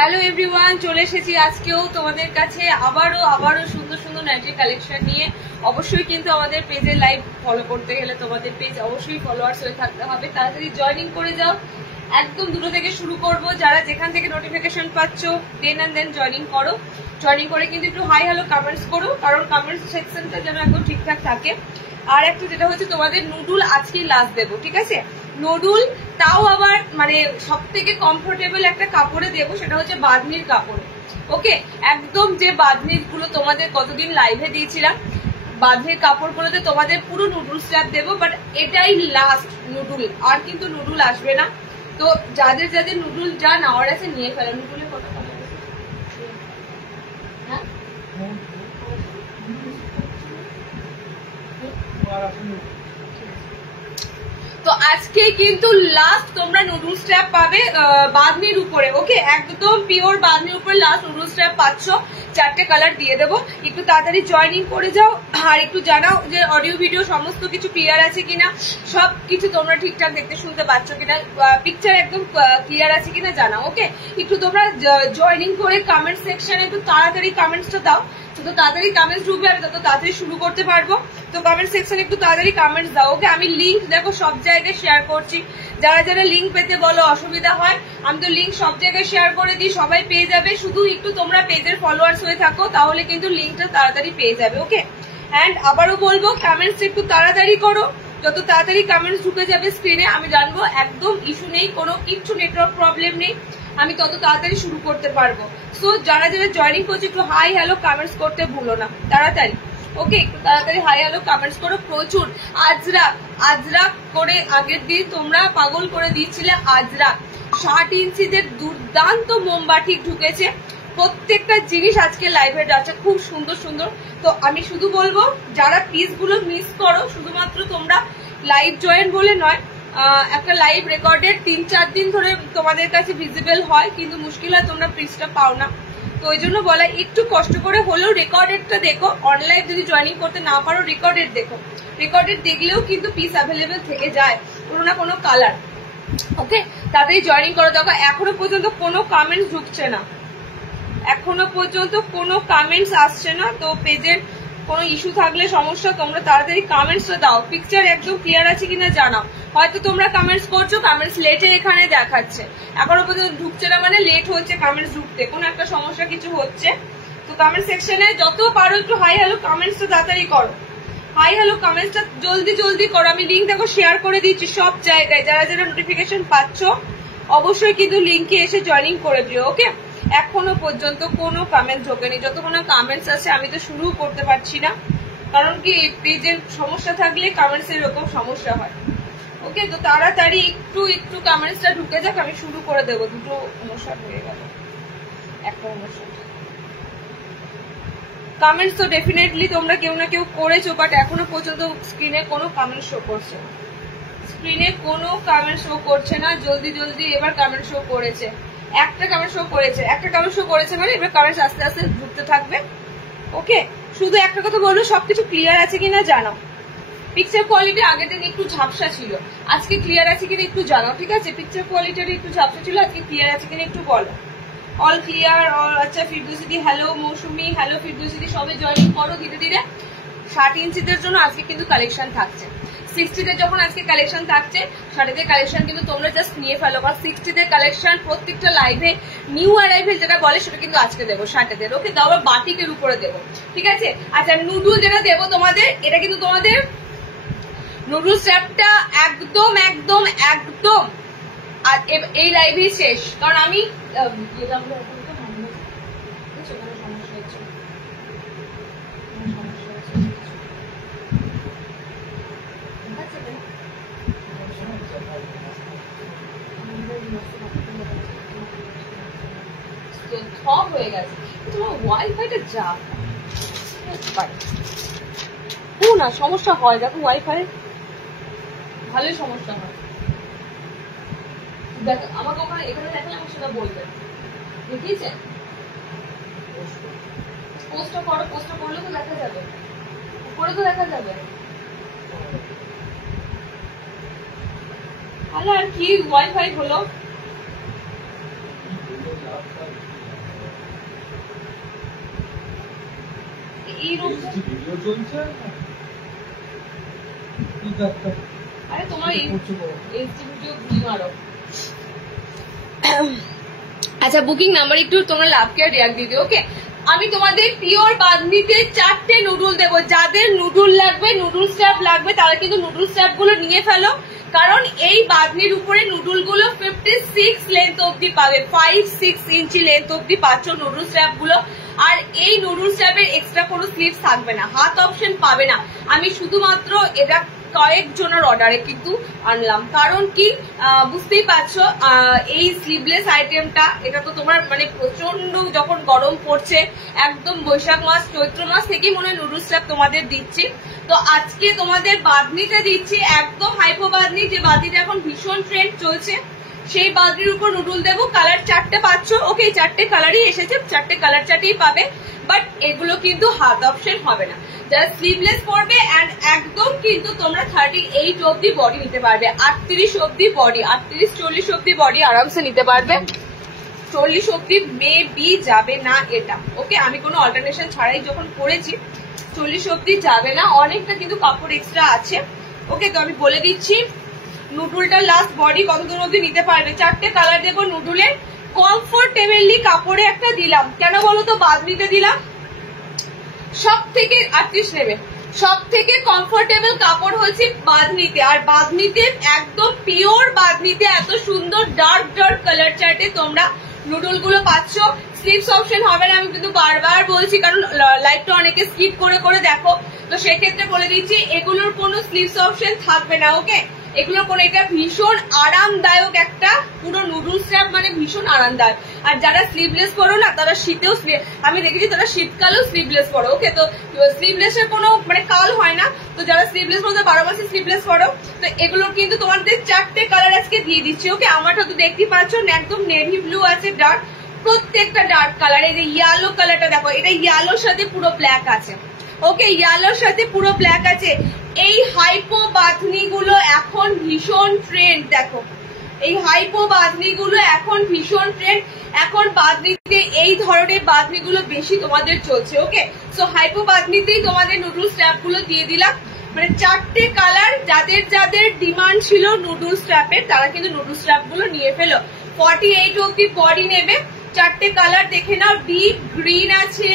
Hello everyone, চলে এসেছি আজকেও তোমাদের কাছে আবারও সুন্দর সুন্দর নাইটির কালেকশন নিয়ে। অবশ্যই কিন্তু আমাদের পেজে লাইভ ফলো করতে গেলে তোমাদের পেজ অবশ্যই ফলোয়ার্স হয়ে থাকতে হবে। তাড়াতাড়ি জয়েনিং করে যাও। একদম দুটো থেকে শুরু করব। যারা যেখান থেকে নোটিফিকেশন পাচ্ছ দেন জয়েনিং করো। জয়েনিং করে কিন্তু একটু হাই হ্যালো কমেন্টস করো, কারণ কমেন্টস সেকশনটা যেন একদম ঠিকঠাক থাকে। আর একটা যেটা হচ্ছে তোমাদের নুডুল আজকেই লাস্ট দেবো, ঠিক আছে? নুডুল তাও আবার মানে সব থেকে কমফোর্টেবল একটা কাপড়ে দেবো, সেটা হচ্ছে বাঁধনির কাপড়ে। ওকে, একদম যে বাঁধনির গুলো তোমাদের কতদিন লাইভে দিয়েছিলাম, বাঁধনির কাপড়গুলোতে তোমাদের পুরো নুডুল স্ল্যাব দেবো। বাট এটাই লাস্ট নুডুল, আর কিন্তু নুডুল আসবে না। তো যাদের যাদের নুডুল যা নেওয়ার আছে নিয়ে ফেলো। নুডুলের কত কালার আছে? হ্যাঁ, তো আজকে কিন্তু লাস্ট তোমরা নুডল স্ট্র্যাপ পাবে বাঁধনির উপরে। ওকে, একদম পিওর বাঁধনির উপরে লাস্ট নুডল স্ট্র্যাপ পাচ্ছ। 4টে কালার দিয়ে দেবো। একটু তাড়াতাড়ি জয়েনিং করে যাও, আর একটু জানাও যে অডিও ভিডিও সমস্ত কিছু ক্লিয়ার আছে কিনা, সব কিছু তোমরা ঠিকঠাক দেখতে শুনতে পাচ্ছ কিনা, পিকচার একদম ক্লিয়ার আছে কিনা জানাও। ওকে, একটু তোমরা জয়েনিং করে কমেন্ট সেকশনে একটু তাড়াতাড়ি কমেন্টসটা দাও। যত তাড়াতাড়ি কমেন্টস ঢুকবে আমি তত তাড়াতাড়ি শুরু করতে পারবো। তো কমেন্ট সেকশনে একটু তাড়াতাড়ি কমেন্টস দাও। ওকে, আমি লিঙ্ক দেখো সব জায়গায় শেয়ার করছি। যারা যারা লিঙ্ক পেতে বলো অসুবিধা হয়, আমি তো লিঙ্ক সব জায়গায় শেয়ার করে দিই, সবাই পেয়ে যাবে। শুধু একটু তোমরা পেজের ফলোয়ার্স হয়ে থাকো, তাহলে কিন্তু লিঙ্কটা তাড়াতাড়ি পেয়ে যাবে। ওকে, অ্যান্ড আবারও বলবো কমেন্টস একটু তাড়াতাড়ি করো। যত তাড়াতাড়ি কমেন্টস ঢুকে যাবে স্ক্রিনে, আমি জানবো একদম ইস্যু নেই, কোনো কিচ্ছু নেটওয়ার্ক প্রবলেম নেই, আমি তত তাড়াতাড়ি শুরু করতে পারবো। সো যারা যারা জয়েনিং করছে একটু হাই হ্যালো কমেন্টস করতে ভুলো না তাড়াতাড়ি। ওকে, একটু তাড়াতাড়ি হাই হ্যালো কমেন্টস করো। প্রচুর আজরাক করে আগের দিন তোমরা পাগল করে দিয়েছিলে। আজরাক 60 ইঞ্চিদের দুর্দান্ত মোমবাটি ঢুকেছে। প্রত্যেকটা জিনিস আজকে লাইভে যাচ্ছে, খুব সুন্দর সুন্দর। তো আমি শুধু বলবো যারা পিসগুলো মিস করো, শুধুমাত্র তোমরা লাইভ জয়েন বলে নয়, একটা লাইভ রেকর্ডের 3-4 দিন ধরে তোমাদের কাছে ভিজিবল হয়, কিন্তু মুশকিল হয় তোমরা পিসটা পাও না। তো ওই জন্য বলা, একটু কষ্ট করে হলেও রেকর্ডেডটা দেখো। অনলাইন যদি জয়েনিং করতে না পারো, রেকর্ডেড দেখো। রেকর্ডেড দেখলেও কিন্তু পিস অ্যাভেলেবেল থেকে যায়, কোনো না কোনো কালার। ওকে, তাদের জয়েনিং করে দেখো। এখনো পর্যন্ত কোনো কমেন্টস ঢুকছে না, এখনো পর্যন্ত কোনো কমেন্টস আসছে না। তো পেজের কোনো ইস্যু থাকলে সমস্যা, তোমরা তাড়াতাড়ি কমেন্টসটা দাও। পিকচার একদম ক্লিয়ার আছে কিনা জানাও। হয়তো তোমরা কমেন্টস করছো, কমেন্টস লেটে এখানে দেখাচ্ছে, এখনো পর্যন্ত ঢুকছে না, মানে লেট হচ্ছে কমেন্টস ঢুকতে, কোনো একটা সমস্যা কিছু হচ্ছে। তো কমেন্ট সেকশনে যত পারো একটু হাই হ্যালো কমেন্টসটা তাড়াতাড়ি করো। হাই হ্যালো কমেন্টসটা জলদি করো। আমি লিঙ্ক দেখো শেয়ার করে দিচ্ছি সব জায়গায়। যারা যারা নোটিফিকেশন পাচ্ছ অবশ্যই কিন্তু লিঙ্কে এসে জয়েনিং করে দিও। ওকে, এখনো পর্যন্ত কোনো কমেন্ট ঢোকেনি। যতক্ষণ কমেন্টস আছে আমি তো শুরু করতে পারছি না, কারণ কি পেজের সমস্যা থাকলে কমেন্টস এরকম সমস্যা হয়। ওকে, তো তাড়াতাড়ি একটু কমেন্টসটা ঢুকে যাক, আমি শুরু করে দেবো। দুটো অনুষ্ঠান হয়ে গেল, একটা অনুষ্ঠান। কমেন্টস তো ডেফিনেটলি তোমরা কেউ না কেউ করেছো, বাট এখনো পর্যন্ত স্ক্রিনে কোনো কমেন্ট শো করছে না। স্ক্রিনে কোনো কমেন্ট শো করছে না। জলদি এবার কমেন্ট শো করেছে, একটা কমেন্ট শো করেছে মানে এবার কমেন্টস আস্তে আস্তে ঢুকতে থাকবে। ওকে, শুধু একটা কথা বলবো, সবকিছু ক্লিয়ার আছে কিনা জানাও। পিকচার কোয়ালিটি আগের দিন একটু ঝাপসা ছিল, আজকে ক্লিয়ার আছে কিনা একটু জানাও, ঠিক আছে? পিকচার কোয়ালিটি একটু ঝাপসা ছিল, আজকে ক্লিয়ার আছে কিনা একটু বলো। অল ক্লিয়ার, অল আচ্ছা। ফিরদৌসিদি হ্যালো, মৌসুমি হ্যালো। ফিরদৌসিদি সবাই জয়েনিং করো ধীরে ধীরে। 60 ইঞ্চিদের জন্য আজকে কিন্তু কালেকশন থাকছে। 60তে যখন আজকে কালেকশন থাকছে, 60তে কালেকশন কিন্তু তোমরা জাস্ট নিয়ে ফেলো, কারণ 60তে কালেকশন প্রত্যেকটা লাইভে নিউ অ্যারাইভেল যেটা বলে সেটা কিন্তু আজকে দেবো 60তে। ওকে, তাও আবার বাটিকের উপরে দেবো, ঠিক আছে? আচ্ছা, নুডুল যেটা দেবো তোমাদের, এটা কিন্তু তোমাদের নুডুল স্ট্র্যাপটা একদম আর এই লাইভে শেষ, কারণ আমি হয়ে গেছে। তোমার ওয়াইফাইটা যা না সমস্যা হয়, দেখো ওয়াইফাই ভালোই সমস্যা হয়। দেখ আমাকে ওখানে এখানে দেখলে আমাকে সেটা বলবে, দেখিয়েছে? পোস্টটা করো, পোস্টটা করলে তো দেখা যাবে, করে তো দেখা যাবে। তাহলে আর কি ওয়াইফাই হলো। এইরকম আরে তোমার আচ্ছা বুকিং নাম্বার একটু তোমরা লাভ কেয়ার রিয়াক্ট দিয়ে দিও। ওকে, আমি তোমাদের পিওর বাঁধনিতে 4টে নুডল দেবো। যাদের নুডল লাগবে, নুডল স্ট্র্যাপ লাগবে, তারা কিন্তু নুডল স্ট্র্যাপ গুলো নিয়ে ফেলো, কারণ এই বাঁধনির উপরে নুডল গুলো 56 লেন্থ অব্দি পাবে, 5-6 ইঞ্চি লেন্থ অব্দি পাচ্ছ নুডল স্ট্র্যাপ গুলো। আর এই নুডল স্ট্র্যাপের এক্সট্রা কোনো স্লিভস থাকবে না, হাত অপশন পাবে না। আমি শুধুমাত্র এটা কয়েকজনের অর্ডারে কিন্তু আনলাম, কারণ কি বুঝতেই পারছো এই স্লিভলেস আইটেমটা এটা তো তোমার মানে প্রচন্ড যখন গরম পড়ছে, একদম বৈশাখ মাস চৈত্র মাস থেকেই মনে হয় নুডল স্ট্র্যাপ তোমাদের দিচ্ছি। তো আজকে তোমাদের বাঁধনিটা দিচ্ছি একদম হাইপো বাঁধনি, যে বাঁধনিটা এখন ভীষণ ট্রেন্ড চলছে, সেই বাঁধনির উপর নুডল দেবো। কালার 4টে পাচ্ছ। ওকে, 4টে কালারই এসেছে, 4টে কালার চার্টেই পাবে, বাট এগুলো কিন্তু হাত অপশন হবে না। যারা স্লিভলেস পরবে এন্ড একদম কিন্তু তোমরা 38 অব্দি বডি নিতে পারবে, 38 অব্দি বডি, 38-40 অব্দি বডি আরামসে নিতে পারবে। 40 অব্দি মেবি যাবে না এটা। ওকে, আমি কোনো অল্টারনেশন ছাড়াই যখন করেছি 40 অব্দি যাবে না, অনেকটা কিন্তু কাপড় এক্সট্রা আছে। ওকে, তো আমি বলে দিচ্ছি নুডলটা লাস্ট বডি কত দূর অব্দি নিতে পারবে। 4টে কালার দেবো নুডলের, কমফোর্টেবলি কাপড়ে একটা দিলাম। কেন বলো তো বাঁধনিতে দিলাম, সব থেকে 38 নেবে, সব থেকে কমফোর্টেবল কাপড় হচ্ছে বাঁধনিতে। আর বাঁধনিতে একদম পিওর বাঁধনিতে এত সুন্দর ডার্ক ডার্ক কালার চার্টে তোমরা নুডল গুলো পাচ্ছ। স্লিভস অপশন হবে না, আমি কিন্তু বারবার বলছি, কারণ লাইভটা অনেকে স্কিপ করে করে দেখো, তো সেক্ষেত্রে বলে দিচ্ছি এগুলোর কোনো স্লিভস অপশন থাকবে না। ওকে, এগুলো কোনো, এটা ভীষণ আরামদায়ক একটা পুরো নুডল স্ট্র্যাপ, মানে ভীষণ আরামদায়ক। আর যারা স্লিভলেস পরো না, তারা শীতেও, আমি দেখেছি তারা শীতকালেও স্লিভলেস পরো। ওকে, তো স্লিভলেসের কোনো মানে কাল হয় না, তো যারা স্লিভলেস পরো 12 মাসে স্লিভলেস পরো। তো এগুলোর কিন্তু তোমাদের 4টে কালার আজকে দিয়ে দিচ্ছি। ওকে, আমারটা তো দেখতেই পাচ্ছ একদম নেভি ব্লু আছে ডার্ক, প্রত্যেকটা ডার্ক কালার। এই যে ইয়েলো কালারটা দেখো, এটা ইয়েলোর সাথে পুরো ব্ল্যাক আছে। ওকে, ইয়েলোর সাথে পুরো ব্ল্যাক আছে। এই হাইপো বাঁধনি গুলো এখন ভীষণ ট্রেন্ড, দেখো এই হাইপো বাঁধনি গুলো এখন ভীষণ ট্রেন্ড। এখন বাঁধনিতে এই ধরনের বাঁধনি গুলো বেশি তোমাদের চলছে। ওকে, সো হাইপো বাঁধনিতেই তোমাদের নুডল স্ট্র্যাপ গুলো দিয়ে দিলাম, মানে 4টে কালার। যাদের যাদের ডিমান্ড ছিল নুডল স্ট্র্যাপের, তারা কিন্তু নুডল স্ট্র্যাপ গুলো নিয়ে ফেলো। 48 অব্দি বডি নেবে, 4টে কালার দেখে নাও। ডিপ গ্রিন আছে,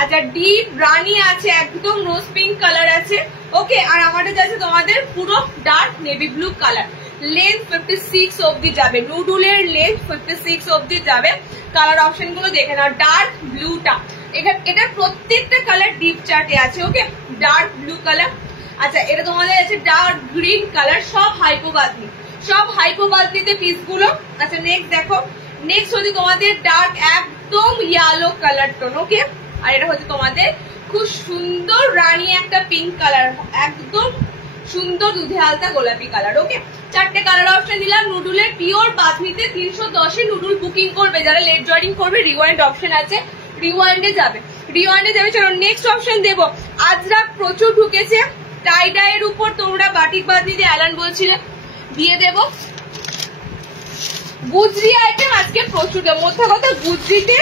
আচ্ছা ডিপ রানি আছে, একদম রোজ পিঙ্ক কালার আছে। ওকে, আর আমাদের কাছে তোমাদের পুরো dark navy blue colour. Length 56 অব্দি যাবে, নুডলের লেন্থ 56 অব্দি যাবে। কালার অপশন গুলো দেখে নাও। ডার্ক ব্লুটা এটা প্রত্যেকটা কালার ডিপ চার্টে আছে। ওকে, ডার্ক ব্লু কালার। আচ্ছা, এটা তোমাদের আছে ডার্ক গ্রিন কালার, সব হাইপো বাঁধনি, সব হাইপো বাঁধনিতে পিস গুলো। আচ্ছা, নেক্সট দেখো, নেক্সট হচ্ছে তোমাদের ডার্ক একদম ইয়েলো কালার টোন। ওকে, আর এটা হচ্ছে তোমাদের খুব সুন্দর রানী একটা পিঙ্ক কালার, একদম সুন্দর দুধে আলতা গোলাপি কালার। ওকে, 4টে কালার অপশন দিলাম। নুডলের পিওর বাঁধনিতে 310-এ নুডল বুকিং করবে। যারা লেট জয়েনিং করবে রিওয়াইন্ড অপশন আছে, রিওয়াইন্ডে যাবে, রিওয়াইন্ডে যাবে। চলো নেক্সট অপশন দেবো। আজরাক প্রচুর ঢুকেছে, টাই ডাইয়ের উপর তোমরা বাটিক বাঁধনি দিয়ে অ্যালান বলছিলে, দিয়ে দেবো। গুজরি আইটেম আজকে প্রচুর, মধ্যে কথা গুজরিতে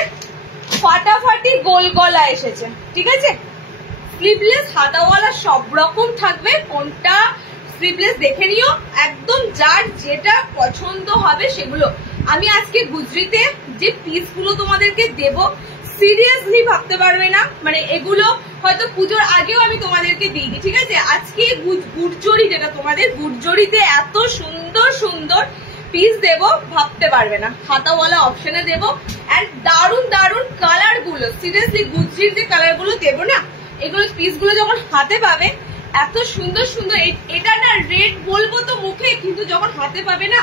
ফাটাফাটি গোল গলা এসেছে, ঠিক আছে। স্লিভলেস হাতাওয়ালা সব রকম থাকবে, কোনটা স্লিভলেস দেখে নিও, একদম যার যেটা পছন্দ হবে সেগুলো। আমি আজকে গুজরিতে যে পিস গুলো তোমাদেরকে দেব, সিরিয়াসলি ভাবতে পারবে না, মানে এগুলো হয়তো পুজোর আগেও আমি তোমাদেরকে দিইনি, ঠিক আছে। আজকে গুড়জরি, যেটা তোমাদের গুড়জরিতে এত সুন্দর সুন্দর পিস দেব ভাবতে পারবে না, হাতাওয়ালা অপশনে দেব। এন্ড দারুন দারুন কালার গুলো, সিরিয়াসলি গুজরির যে কালার গুলো দেবো না, এগুলো পিস গুলো যখন হাতে পাবে এত সুন্দর সুন্দর। এটা না রেড বলবো তো মুখে, কিন্তু যখন হাতে পাবে না,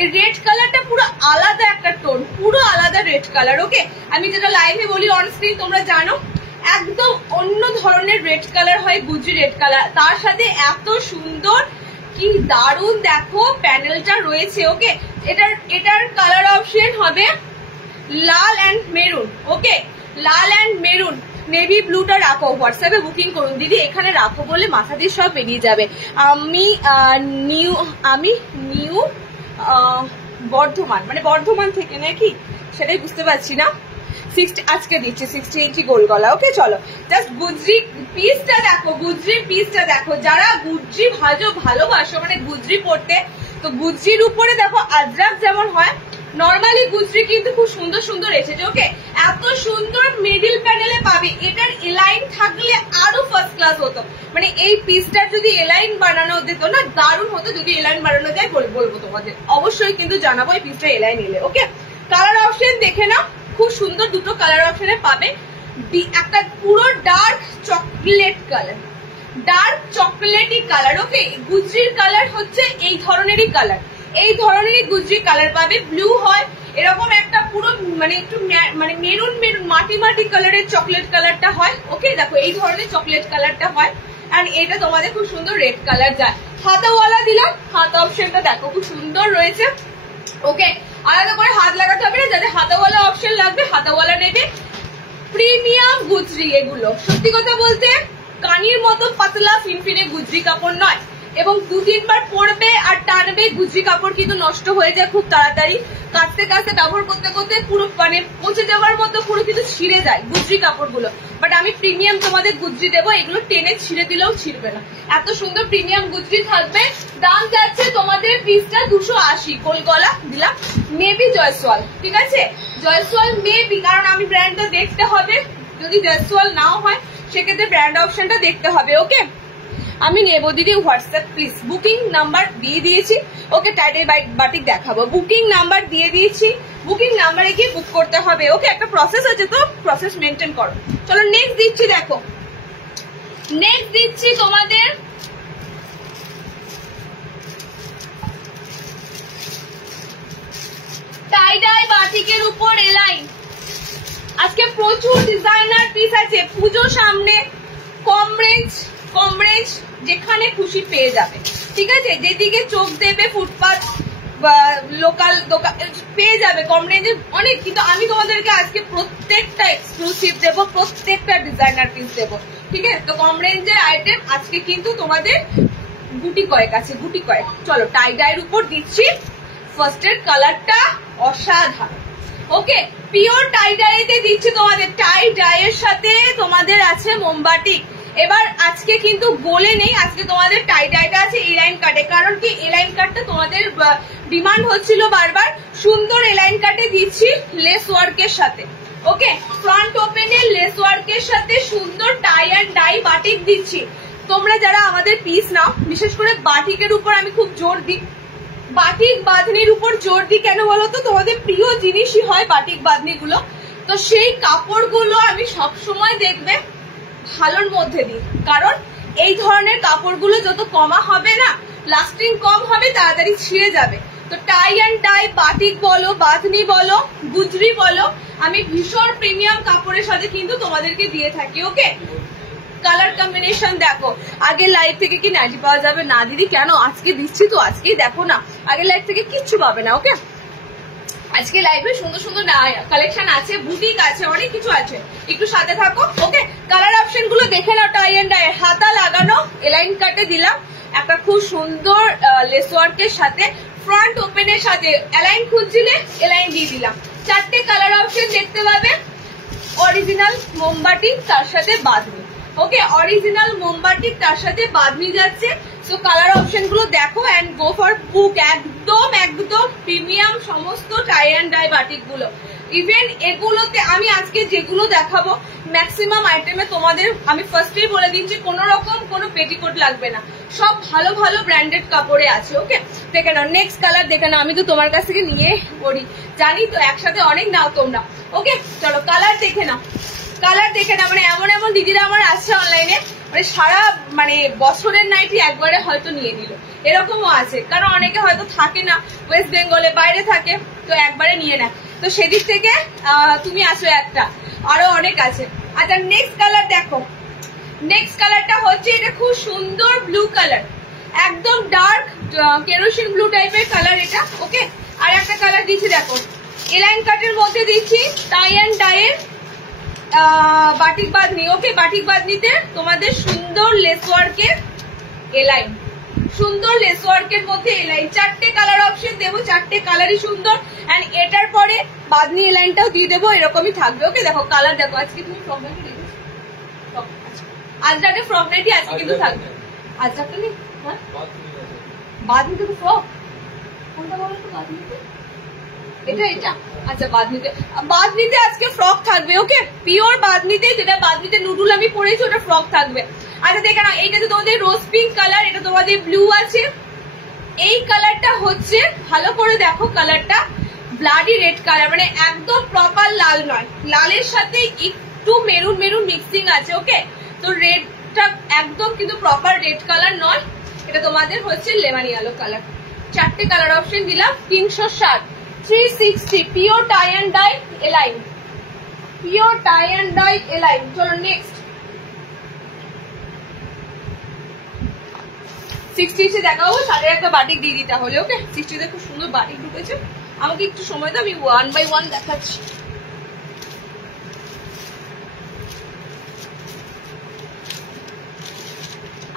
এই রেড কালারটা পুরো আলাদা একটা টোন, পুরো আলাদা রেড কালার। ওকে, আমি যেটা লাইভে বলি অন স্ক্রিন তোমরা জানো, একদম অন্য ধরনের রেড কালার হয় গুজরি রেড কালার, তার সাথে এত সুন্দর, কি দারুন দেখো প্যানেলটা রয়েছে। ওকে, এটার কালার অপশন হবে লাল অ্যান্ড মেরুন। ওকে, লাল অ্যান্ড মেরুন। নেভি ব্লুটা রাখো, হোয়াটসঅ্যাপে বুকিং করুন দিদি, এখানে রাখো বলে মাথা দিয়ে সব বেরিয়ে যাবে। আমি নিউ বর্ধমান, মানে বর্ধমান থেকে নাকি সেটাই বুঝতে পারছি না। 60 আজকে দিচ্ছি 60 ইঞ্চি গোল গলা। ওকে চলো জাস্ট গুজরি পিসটা দেখো, গুজরির পিসটা দেখো। যারা গুজরি ভালোবাসো মানে গুজরি পড়তে, তো গুজরির উপরে দেখো আজরাক যেমন হয়, নর্মালি গুজরি কিন্তু খুব সুন্দর সুন্দর এসেছে। ওকে এত সুন্দর মিডিল প্যানেলে পাবে। এটার এলাইন থাকলে আরো ফার্স্ট ক্লাস হতো, মানে এই পিসটা যদি এলাইন বানানো দিত না দারুণ হতো। যদি এলাইন বানানো যায় বলবো তোমাদের, অবশ্যই কিন্তু জানাবো এই পিসটা এলাইন এলে। ওকে কালার অপশন দেখে নাও, খুব সুন্দর দুটো কালার অপশনে পাবে। একটা পুরো dark chocolate colour, dark chocolatey colour. Okay গুজরির কালার হচ্ছে এই ধরনেরই কালার, এই ধরনেরই গুজরি কালার পাবে। ব্লু হয় এরকম একটা পুরো মানে একটু মানে মেরুন মেরুন মাটি মাটি কালারের চকলেট কালারটা হয়। ওকে দেখো এই ধরনের চকলেট কালারটা হয়। আর এটা তোমাদের খুব সুন্দর রেড কালার যায়। হাতাওয়ালা দিলাম, হাত অপশনটা দেখো খুব সুন্দর রয়েছে। ওকে আলাদা করে হাত লাগাতে হবে না, যাদের হাতাওয়ালা অপশন লাগবে হাতাওয়ালা নেবে। প্রিমিয়াম গুজরি এগুলো, সত্যি কথা বলতে কানির মতো পাতলা ফিনফিনে গুজরি কাপড় নয়, এবং 2-3 বার পরবে আর টানবে। গুজরি কাপড় কিন্তু নষ্ট হয়ে যায় খুব তাড়াতাড়ি, কাচতে কাচতে ব্যবহার করতে করতে পুরো মানে পচে যাওয়ার মতো পুরো কিন্তু ছিঁড়ে যায় গুজরি কাপড়গুলো। বাট আমি প্রিমিয়াম তোমাদের গুজরি দেবো, এগুলো টেনে ছিঁড়ে দিলেও ছিঁড়বে না, এত সুন্দর প্রিমিয়াম গুজরি থাকবে। দাম যাচ্ছে তোমাদের পিসটা 280, গোল গলা দিলাম। মেবি জয়সওয়াল, ঠিক আছে জয়সওয়াল মেবি, কারণ আমি ব্র্যান্ডটা দেখতে হবে, যদি জয়সওয়াল নাও হয় সেক্ষেত্রে ব্র্যান্ড অপশনটা দেখতে হবে। ওকে আমি নেবো দিদি হোয়াটসঅ্যাপ প্লিজ, বুকিং নাম্বার দিয়ে দিয়েছি। ওকে টাইটাই বাটিক দেখাবো, বুকিং নাম্বার দিয়ে দিয়েছি, বুকিং নাম্বারে গিয়ে বুক করতে হবে। ওকে একটা প্রসেস আছে, তো প্রসেস মেনটেন করো। চলো নেক্সট দিচ্ছি, দেখো নেক্সট দিচ্ছি তোমাদের টাইডাই বাটিকের উপর এলাইন। আজকে প্রচুর ডিজাইনার পিস আছে, পুজো সামনে, কম রেঞ্জ যেখানে খুশি পেয়ে যাবে, ঠিক আছে যেদিকে চোখ দেবে ফুটপাথ লোকাল দোকান পেয়ে যাবে কম রেঞ্জে অনেক। কিন্তু আমি তোমাদেরকে আজকে প্রত্যেকটা এক্সক্লুসিভ দেবো, প্রত্যেকটা ডিজাইনার পিস দেবো, ঠিক আছে। তো কম রেঞ্জের আইটেম আজকে কিন্তু তোমাদের গুটি কয়েক আছে, গুটি কয়েক। চলো টাই ডাইয়ের উপর দিচ্ছি, ফার্স্টের কালারটা অসাধারণ। ওকে পিওর টাই ডাইতে দিচ্ছি তোমাদের, টাই ডাইয়ের সাথে তোমাদের আছে মোমবাটি। এবার আজকে কিন্তু গোলে নেই, আজকে তোমাদের টাই ডাইটা আছে এলাইন কাটে, কারণ কি এলাইন কাটটা তোমাদের ডিমান্ড হচ্ছিল বারবার। সুন্দর এলাইন কাটে দিচ্ছি লেস ওয়ার্কের সাথে। ওকে ফ্রন্ট ওপেনের লেস ওয়ার্কের সাথে সুন্দর টাই অ্যান্ড ডাই বাটিক দিচ্ছি। তোমরা যারা আমাদের পিস নাও, বিশেষ করে বাটিকের উপর আমি খুব জোর দিই, বাটিক বাঁধনির উপর জোর দিই। কেন বলতো, তোমাদের প্রিয় জিনিসই হয় বাটিক বাঁধনি গুলো, তো সেই কাপড়গুলো আমি সবসময় দেখবে ভালোর মধ্যে দিই, কারণ এই ধরনের কাপড়গুলো যত কমা হবে না, লাস্টিং কম হবে, তাড়াতাড়ি ছিঁড়ে যাবে। তো টাই অ্যান্ড ডাই বাটিক বলো, বাঁধনি বলো, গুজরি বলো, আমি ভীষণ প্রিমিয়াম কাপড়ের সাথে কিন্তু তোমাদেরকে দিয়ে থাকি। ওকে কালার কম্বিনেশন দেখো, আগের লাইভ থেকে কি নাইটি পাওয়া যাবে না দিদি? কেন, আজকে দিচ্ছি তো, আজকেই দেখো না, আগের লাইভ থেকে কিচ্ছু পাবে না। ওকে আজকে লাইভে সুন্দর সুন্দর কালেকশন আছে, বুটিক আছে, অনেক কিছু আছে, একটু সাথে থাকো। ওকে কালার অপশন গুলো দেখে নাও। টাই এন্ড ডাই হাতা লাগানো এলাইন কাটে দিলাম, একটা খুব সুন্দর লেস ওয়ার্কের সাথে, ফ্রন্ট ওপেনের সাথে এলাইন খুঁজছিলে এলাইন দিয়ে দিলাম। 4টে কালার অপশন দেখতে পাবে, অরিজিনাল মোমবাটি তার সাথে বাঁধনি। ওকে অরিজিনাল মোমবাটি তার সাথে বাঁধনি যাচ্ছে। সো কালার অপশন গুলো দেখো এন্ড গো ফর বুক। একদম একদম প্রিমিয়াম সমস্ত টাই অ্যান্ড ডাই বাটিক গুলো। ইভেন এগুলোতে আমি আজকে যেগুলো দেখাবো ম্যাক্সিমাম আইটেমে তোমাদের আমি ফার্স্টেই বলে দিচ্ছি কোনো রকম কোনো পেটিকোট লাগবে না, সব ভালো ভালো ব্র্যান্ডেড কাপড়ে আছে। ওকে দেখে নাও নেক্সট কালার দেখে নাও, আমি তো তোমার কাছ থেকে নিয়ে করি জানি তো, একসাথে অনেক নাও তোমরা। ওকে চলো কালার দেখে নাও, কালার দেখে নাও। মানে এমন এমন দিদিরা আমার আসছে অনলাইনে, মানে সারা মানে বছরের নাইটি একবারে হয়তো নিয়ে নিল, এরকমও আছে। কারণ অনেকে হয়তো থাকে না, ওয়েস্ট বেঙ্গলে বাইরে থাকে, তো একবারে নিয়ে নেয়। তো সেদিক থেকে তুমি আসো একটা, আরো অনেক আছে। আচ্ছা নেক্সট কালার দেখো, নেক্সট কালারটা হচ্ছে এটা খুব সুন্দর ব্লু কালার, একদম ডার্ক কেরোসিন ব্লু টাইপের কালার এটা। ওকে আর একটা কালার দিচ্ছি দেখো, এলাইন কাটের মধ্যে দিচ্ছি টাই অ্যান্ড ডাইয়ের বাটিক বাঁধনি। ওকে বাটিক বাঁধনিতে তোমাদের সুন্দর লেস ওয়ার্কের এলাইন, সুন্দর লেস ওয়ার্কের মধ্যে এলাইন, 4টে কালার অপশন দেবো, 4টে কালারই সুন্দর। এন্ড এটার পরে বাঁধনি এলাইনটাও দিয়ে দেবো, এরকমই থাকবে। ওকে দেখো কালার দেখো, আজকে তুমি ফ্রক নাইটি দেখেছো, আজ রাতে ফ্রক নাইটি আজকে কিন্তু থাকবে, আজ রাতে নেই। হ্যাঁ বাঁধনিতে তো ফ্রক কোনটা বলো তো, বাঁধনিতে এটা এটা আচ্ছা বাঁধনিতে আজকে ফ্রক থাকবে। ওকে পিওর বাঁধনিতে, যেটা বাঁধনিতে নুডুল আমি পরেছি ওটা ফ্রক থাকবে। আচ্ছা দেখে না, এইটা তো তোমাদের রোজ পিঙ্ক কালার, এটা তোমাদের ব্লু আছে। এই কালারটা হচ্ছে ভালো করে দেখো, কালারটা ব্লাডি রেড কালার, মানে একদম প্রপার লাল নয়, লালের সাথে একটু মেরুন মেরুন মিক্সিং আছে। ওকে তো রেডটা একদম কিন্তু প্রপার রেড কালার নয়, এটা তোমাদের হচ্ছে লেমন ইয়েলো কালার। 4টে কালার অপশন দিলাম। 360 360 pure tie and dye A line, pure tie and dye A line. চলো নেক্সট 60 দেখাবো, শাড়ির একটা বাটিক দিয়ে দিতে হলে। ওকে 60 খুব সুন্দর বাটিক ঢুকেছে, আমাকে একটু সময় দাও, আমি 1 বাই 1 দেখাচ্ছি।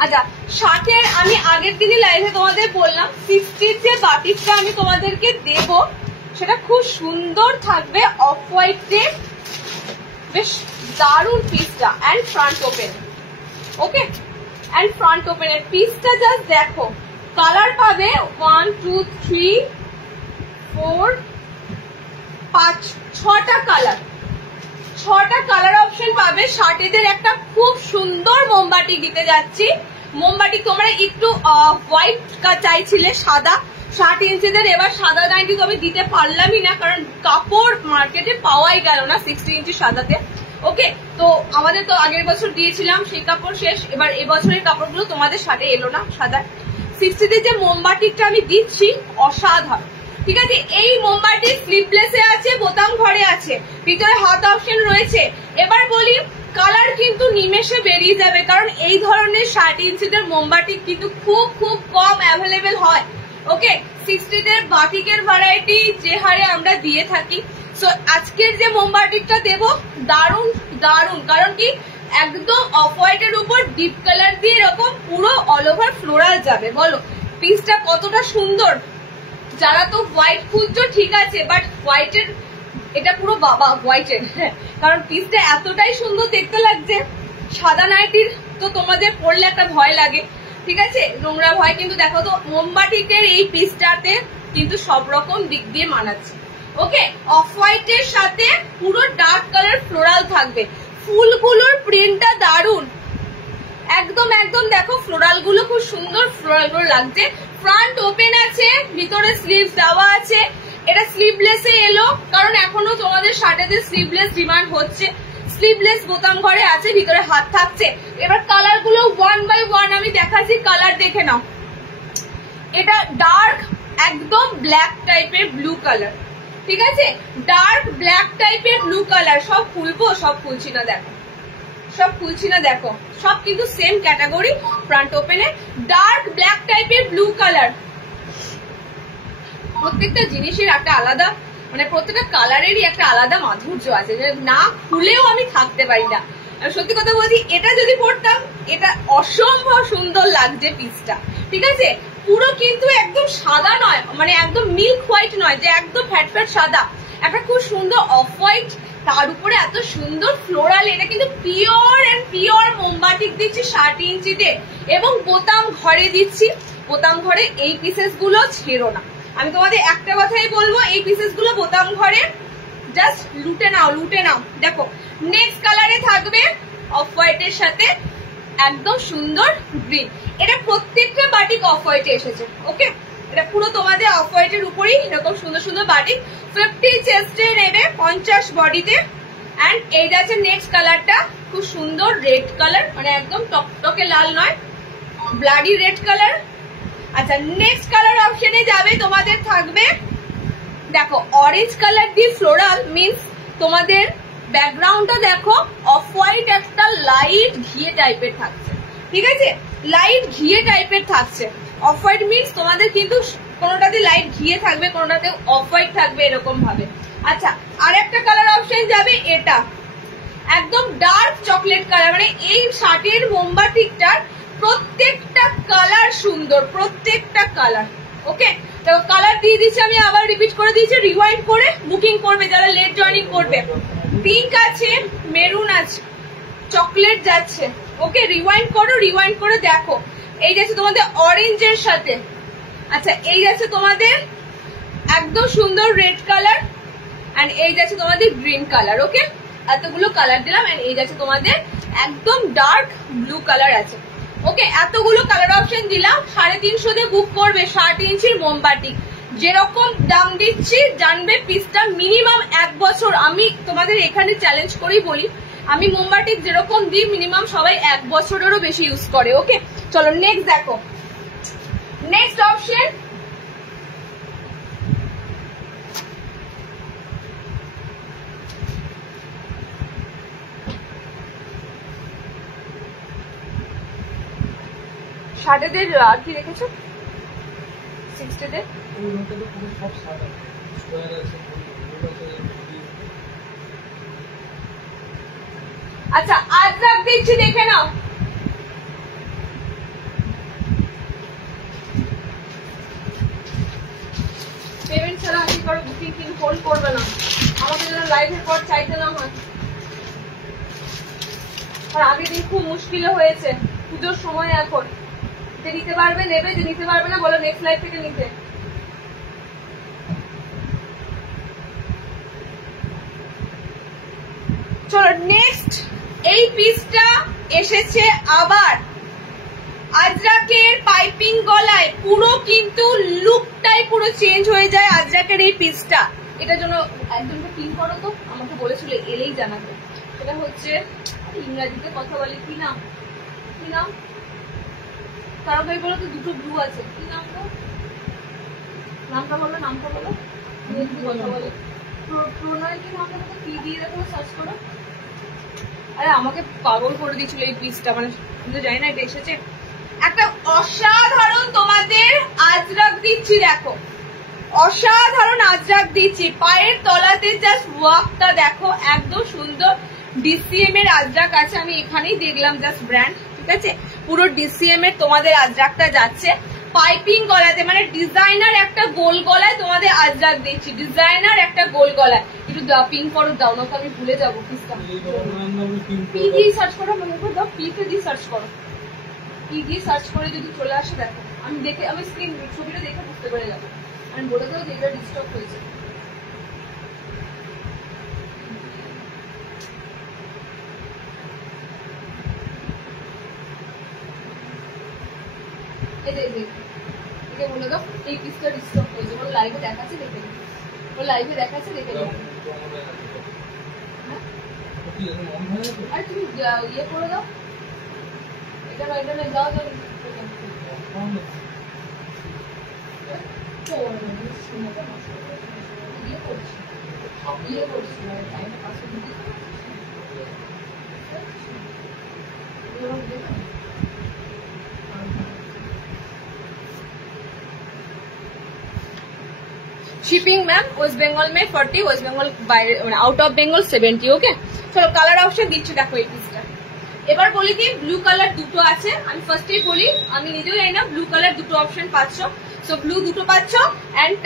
আচ্ছা 60 আমি আগের দিনই লাইভে তোমাদের বললাম 60 যে বাটিকটা আমি তোমাদেরকে দেব সেটা খুব সুন্দর থাকবে, অফ হোয়াইটে বেশ দারুণ পিসটা, and front open. Okay and front ওপেনের পিসটা জাস্ট দেখো, কালার পাবে 1 2 3 4 5 6টা কালার, 6টা কালার অপশন পাবে। 60 একটা খুব সুন্দর মোমবাটি দিতে যাচ্ছি। মোমবাটি তোমরা একটু হোয়াইট চাইছিলে, সাদা 60 ইঞ্চিদের, এবার সাদা নাইটি তো আমি দিতে পারলামই না, কারণ কাপড় মার্কেটে পাওয়াই গেল না 60 ইঞ্চি সাদাতে। ওকে তো আমাদের তো আগের বছর দিয়েছিলাম, সেই কাপড় শেষ, এবার এবছরের কাপড়গুলো তোমাদের সাথে এলো না সাদা। 60 যে মোমবাটিটা আমি দিচ্ছি অসাধারণ, ঠিক আছে। এই মোমবাটি স্লিপলেসে আছে, বোতাম ঘরে আছে, ভিতরে হাত অপশন রয়েছে। এবার বলি কালার কিন্তু নিমেষে বেরিয়ে যাবে, কারণ এই ধরনের 60 ইঞ্চিদের মোমবাটি কিন্তু খুব খুব কম অ্যাভেলেবেল হয়। ওকে 60 বাটিকের ভ্যারাইটি যে হারে আমরা দিয়ে থাকি, সো আজকের যে মোমবাটিটা দেবো দারুণ দারুণ, কারণ কি একদম অফ হোয়াইটের উপর ডিপ কালার দিয়ে এরকম পুরো অল ওভার ফ্লোরাল যাবে। বলো পিসটা কতটা সুন্দর। যারা তো হোয়াইট খুঁজছো ঠিক আছে, বাট হোয়াইটের এটা পুরো বাবা হোয়াইটের, কারণ পিসটা এতটাই সুন্দর দেখতে লাগছে। সাদা নাইটির তো তোমাদের পরলে একটা ভয় লাগে, ঠিক আছে, নোংরা ভয়, কিন্তু দেখো তো মোমবাটিকের এই পিসটাতে কিন্তু সব রকম দিক দিয়ে মানাচ্ছে। ওকে অফ হোয়াইটের সাথে পুরো ডার্ক কালার ফ্লোরাল থাকবে, ফুলগুলোর প্রিন্টটা দারুণ, একদম একদম দেখো ফ্লোরাল গুলো খুব সুন্দর, ফ্লোরাল গুলো লাগছে। ফ্রন্ট ওপেন আছে, ভিতরে স্লিভস দেওয়া আছে। এটা স্লিভলেসে এলো, কারণ এখনো তোমাদের শার্টেতে স্লিভলেস ডিমান্ড হচ্ছে। স্লিভলেস বোতাম ঘরে আছে, ভিতরে হাত থাকছে। এবার কালার গুলো 1 বাই 1 আমি দেখাচ্ছি, কালার দেখে নাও। এটা ডার্ক একদম ব্ল্যাক টাইপের ব্লু কালার, ঠিক আছে, ডার্ক ব্ল্যাক টাইপের ব্লু কালার। সব খুলবো, সব খুলছি না দেখো, সব খুলছি না দেখো, সব কিন্তু সেম ক্যাটাগরি। ফ্রন্ট ওপেনে ডার্ক ব্ল্যাক টাইপের ব্লু কালার। প্রত্যেকটা জিনিসের একটা আলাদা, মানে প্রত্যেকটা কালারেরই একটা আলাদা মাধুর্য আছে, না খুলেও আমি থাকতে পারি না। সত্যি কথা বলছি, এটা যদি পরতাম, এটা অসম্ভব সুন্দর লাগছে পিসটা, ঠিক আছে। পুরো কিন্তু একদম সাদা নয়, মানে একদম মিল্ক হোয়াইট নয় যে একদম ফ্যাট ফ্যাট সাদা, একটা খুব সুন্দর অফ হোয়াইট, তার উপরে এত সুন্দর ফ্লোরাল। এটা কিন্তু পিওর এন্ড পিওর মোমবাটিক দিচ্ছি 60 ইঞ্চিতে, এবং বোতাম ঘরে দিচ্ছি। বোতাম ঘরে এই পিসেস গুলো ছেড়ো না, আমি তোমাদের একটা কথাই বলবো, এই পিসেস গুলো বোতাম ঘরে জাস্ট লুটে নাও, লুটে নাও। দেখো নেক্সট কালারে থাকবে অফ হোয়াইটের সাথে একদম সুন্দর গ্রিন। এটা প্রত্যেকটা বাটিক অফ হোয়াইটে এসেছে। ওকে এটা পুরো তোমাদের অফ হোয়াইটের উপরেই এরকম সুন্দর সুন্দর বাটিক। 50 চেস্টে নেবে, 50 বডিতে। এন্ড এই যাচ্ছে নেক্সট কালারটা, খুব সুন্দর রেড কালার, মানে একদম টকটকে লাল নয়, ব্লাডি রেড কালার। আচ্ছা নেক্সট কালার অপশনে যাবে, তোমাদের থাকবে দেখো অরেঞ্জ কালার দিয়ে ফ্লোরাল, মিন্স তোমাদের ব্যাকগ্রাউন্ডটা দেখো অফ হোয়াইট একটা লাইট ঘিয়ে টাইপের থাকছে, ঠিক আছে, লাইট ঘিয়ে টাইপের থাকছে। অফ হোয়াইট মিন্স তোমাদের কিন্তু কোনোটাতে লাইট ঘিয়ে থাকবে, কোনোটাতে অফ হোয়াইট থাকবে, এরকম ভাবে। আচ্ছা আর একটা কালার অপশন যাবে, এটা একদম ডার্ক চকলেট কালার, মানে এই শার্টের মোমবাটিকটার প্রত্যেকটা কালার সুন্দর, প্রত্যেকটা কালার। ওকে, তো কালার দিয়ে দিচ্ছি আমি, আবার রিপিট করে দিচ্ছি, রিওয়াইন্ড করে বুকিং করবে যারা লেট জয়েনিং করবে। পিঙ্ক আছে, মেরুন আছে, চকলেট যাচ্ছে। ওকে, রিওয়াইন্ড করো, রিওয়াইন্ড করে দেখো। এই যাচ্ছে তোমাদের অরেঞ্জের সাথে, আচ্ছা এই যাচ্ছে তোমাদের একদম সুন্দর রেড কালার, এন্ড এই যাচ্ছে তোমাদের গ্রিন কালার। ওকে, এতগুলো কালার দিলাম, এন্ড এই যাচ্ছে তোমাদের একদম ডার্ক ব্লু কালার আছে। ওকে, এতগুলো কালার অপশন দিলাম। 350 দিয়ে বুক করবে 60 ইঞ্চির মোমবাতি। যেরকম দাম দিচ্ছি জানবে পিসটা মিনিমাম 1 বছর, আমি তোমাদের এখানে চ্যালেঞ্জ করেই বলি, আমি মোমবাতি যেরকম দিই মিনিমাম সবাই 1 বছরেরও বেশি ইউজ করে। ওকে, চলো নেক্সট দেখো। নেক্সট অপশন শার্টেদের কি রেখেছো? 60দের আচ্ছা আজরাক দিচ্ছি, দেখে নাও। পেমেন্ট ছাড়া কি করো, বুকিং কিন্তু হোল্ড করবে না, আমাকে যেন লাইভের পর চাইতে না হয়। আর আগে দিন খুব মুশকিলে হয়েছে, পুজোর সময় এখন যে নিতে পারবে নেবে, যে নিতে পারবে না বলো নেক্সট লাইভ থেকে নিতে। চলো নেক্সট, এই পিসটা এসেছে আবার আজরাকের পাইপিং গলায়, পুরো কিন্তু লুকটাই পুরো চেঞ্জ হয়ে যায় আজরাকের এই পিসটা। এটার জন্য একজনকে পিন করো তো, আমাকে বলেছিল এলেই জানাবে। এটা হচ্ছে ইংরেজিতে কথা বলে, কি নাম কি নাম তারা ভাই বলো তো, দুটো ব্লু আছে, কি নাম তো, নামটা বলো, নামটা বলো, কথা বলে প্রণয়, কি নামটা বলো, কি দিয়ে দেখো সার্চ করো। আরে আমাকে পাগল করে দিয়েছিল এই পিসটা, মানে আমি তো জানি না এটা এসেছে। একটা অসাধারণ তোমাদের আজরাক দিচ্ছি, দেখো অসাধারণ আজরাক দিচ্ছি। পায়ের তলাতে জাস্ট ওয়ার্কটা দেখো, একদম সুন্দর ডিসিএম এর আজরাক আছে, আমি এখানেই দেখলাম জাস্ট ব্র্যান্ড, ঠিক আছে। পুরো ডিসিএম এর তোমাদের আজরাকটা যাচ্ছে পাইপিং গলাতে, মানে ডিজাইনার একটা গোল গলায় তোমাদের আজরাক দিচ্ছি, ডিজাইনার একটা গোল গলায়। একটু পিং করো, দাও না তো আমি ভুলে যাবো পিসটা। পি দিয়ে সার্চ করো, মনে করো দাও, পি তে দিয়ে সার্চ করো, পি দিয়ে সার্চ করে যদি চলে আসে দেখো, আমি দেখে আমি স্ক্রিন ছবিটা দেখে বুঝতে পেরে যাবো। আমি বলে দেবো যে এটা ডিস্টার্ব হয়েছে। এটা বলে দাও এই পিসটা ডিস্টার্ব হয়েছে, ওর লাইভে দেখাচ্ছে দেখে নিই, ওর লাইভে দেখাচ্ছে দেখে নিই। আরে তুমি ইয়ে করে দাও, এটা না এটা না, যাও যাও ইয়ে করছি शिपिंग मैम वेस्ट बेंगल में 40, West Bengal out of Bengal 70। Okay, चलो কালার অপশন দিচ্ছি, দেখো এই পিসটা। এবার বলি কি, ব্লু কালার দুটো আছে, আমি ফার্স্টেই বলি, আমি নিজেও জানি না, ব্লু কালার দুটো অপশন পাচ্ছ। সো ব্লু দুটো পাচ্ছ, এন্ড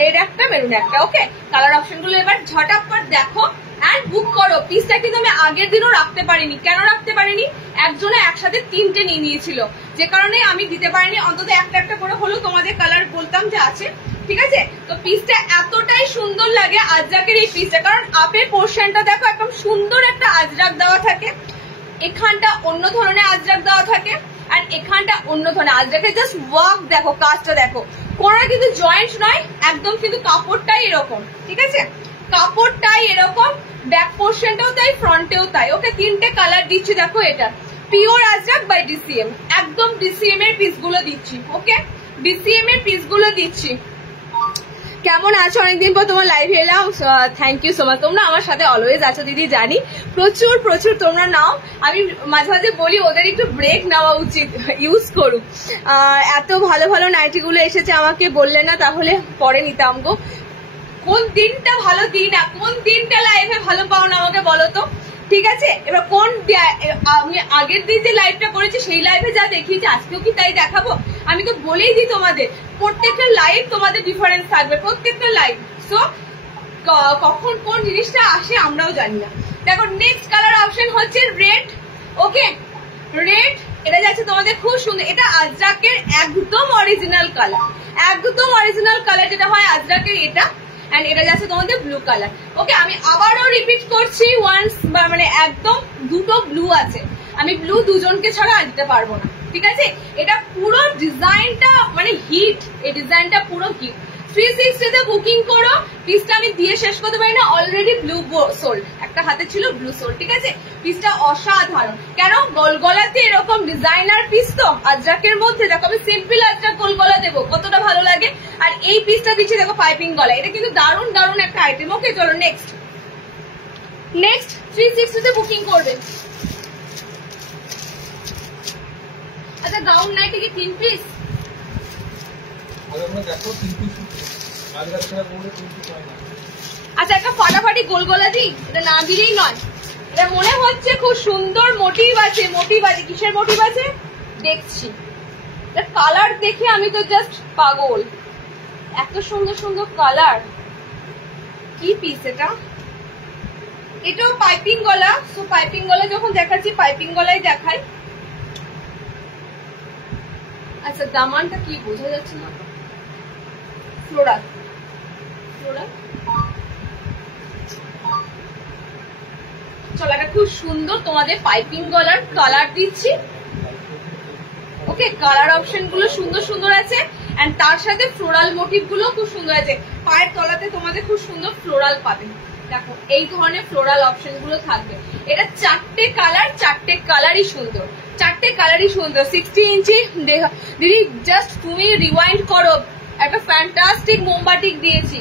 রেড একটা, মেরুন একটা। ওকে, কালার অপশন গুলো এবার ঝটাপট দেখো এন্ড বুক করো। পিসটা কিন্তু আমি আগের দিনও রাখতে পারিনি, কেন রাখতে পারিনি, একজনে একসাথে 3টে নিয়ে নিয়েছিল, যে কারণে আমি দিতে পারিনি। অন্তত একটা একটা করে হলো তোমাদের কালার বলতাম যে আছে, ঠিক আছে। তো পিসটা এতটাই সুন্দর লাগে আজরাকের এই পিসটা, কারণ আপের পোর্শনটা দেখো একদম সুন্দর একটা আজরাক দেওয়া থাকে, এখানটা অন্য ধরনের আজরাক দেওয়া থাকে, আর এখানটা অন্য ধরনের আজরাকের জাস্ট ওয়ার্ক দেখো, কাজটা দেখো, কোনো কিন্তু জয়েন্ট নয়, একদম কিন্তু কাপড়টাই এরকম, ঠিক আছে, কাপড়টাই এরকম, ব্যাক পোর্শনটাও তাই, ফ্রন্টেও তাই। ওকে, 3টে কালার দিচ্ছি, দেখো এটা পিওর আজরাক বাই ডিসিএম, একদম ডিসিএম এর পিসগুলো দিচ্ছি। ওকে, ডিসিএম এর পিসগুলো দিচ্ছি। কেমন আছো, অনেকদিন পর তোমার লাইভে এলাম, থ্যাংক ইউ সো মাচ। তোমরা আমার সাথে অলওয়েজ আছো দিদি, জানি প্রচুর প্রচুর তোমরা নাও, আমি মাঝে মাঝে বলি ওদের একটু ব্রেক নেওয়া উচিত, ইউজ করুক। এত ভালো ভালো নাইটিগুলো এসেছে, আমাকে বললে না তাহলে পরে নিতাম গো। কোন দিনটা ভালো দিন না, কোন দিনটা লাইভে ভালো পাও না আমাকে বলো তো। ঠিক আছে। এবার কোন আমি আগের দিন যে লাইভটা করেছি সেই লাইভে যা দেখিয়েছি আজকেও কি তাই দেখাবো? আমি তো বলেই দিই তোমাদের প্রত্যেকটা লাইভ তোমাদের ডিফারেন্স থাকবে, প্রত্যেকটা লাইভ। সো কখন কোন জিনিসটা আসে আমরাও জানি না। দেখো নেক্সট কালার অপশন হচ্ছে রেড। ওকে, রেড এটা যাচ্ছে তোমাদের খুব সুন্দর, এটা আজরাকের একদম অরিজিনাল কালার, একদম অরিজিনাল কালার যেটা হয় আজরাকের এটা। এন্ড এটা যাচ্ছে তোমাদের ব্লু কালার। ওকে, আমি আবারও রিপিট করছি ওয়ান্স, মানে একদম দুটো ব্লু আছে, আমি ব্লু দুজনকে ছাড়া দিতে পারবো না, ঠিক আছে। এটা পুরো ডিজাইনটা মানে হিট, এই ডিজাইনটা পুরো হিট। 360 তে বুকিং করো, পিসটা আমি দিয়ে শেষ করতে পারি না, অলরেডি ব্লু সোল্ড, একটা হাতে ছিল ব্লু সোল্ড, ঠিক আছে। পিসটা অসাধারণ, কেন গোলগলাতে এরকম ডিজাইনার পিস তো আজরাকের মধ্যে। দেখো আমি সিম্পল আজরাক গোলগলা দেবো, কতটা ভালো লাগে। আর এই পিসটা দিচ্ছি দেখো পাইপিং গলা, এটা কিন্তু দারুণ দারুণ একটা আইটেম। ওকে চলো নেক্সট, নেক্সট 360 তে বুকিং করবে। আচ্ছা গাউন নাইটি কি 3 পিস? আচ্ছা একটা ফাটাফাটি গোলগলা দিই, এটা না দিলেই নয়। এটা মনে হচ্ছে খুব সুন্দর মোটিভ আছে, মোটিভ আছে, কিসের মোটিভ আছে দেখছি। কালার দেখে আমি তো জাস্ট পাগল, এত সুন্দর সুন্দর কালার। কি পিস এটা? এটাও পাইপিং গলা। সো পাইপিং গলা যখন দেখাচ্ছি পাইপিং গলাই দেখাই। আচ্ছা দামানটা কি বোঝা যাচ্ছে না, ফ্লোরাল, ফ্লোরাল। চলো এটা খুব সুন্দর তোমাদের পাইপিং গলার কালার দিচ্ছি। ওকে, কালার অপশন গুলো সুন্দর সুন্দর আছে এন্ড তার সাথে ফ্লোরাল মোটিভ গুলো খুব সুন্দর আছে। পায়ের তলাতে তোমাদের খুব সুন্দর ফ্লোরাল পাবে, দেখো এই ধরনের ফ্লোরাল অপশন গুলো থাকবে। এটা 4টে কালার, 4টে কালারই সুন্দর, 4টে কালারই সুন্দর। 60 ইঞ্চি দিদি, জাস্ট তুমি রিওয়াইন্ড করো, একটা ফ্যান্টাস্টিক মোমবাটিক দিয়েছি,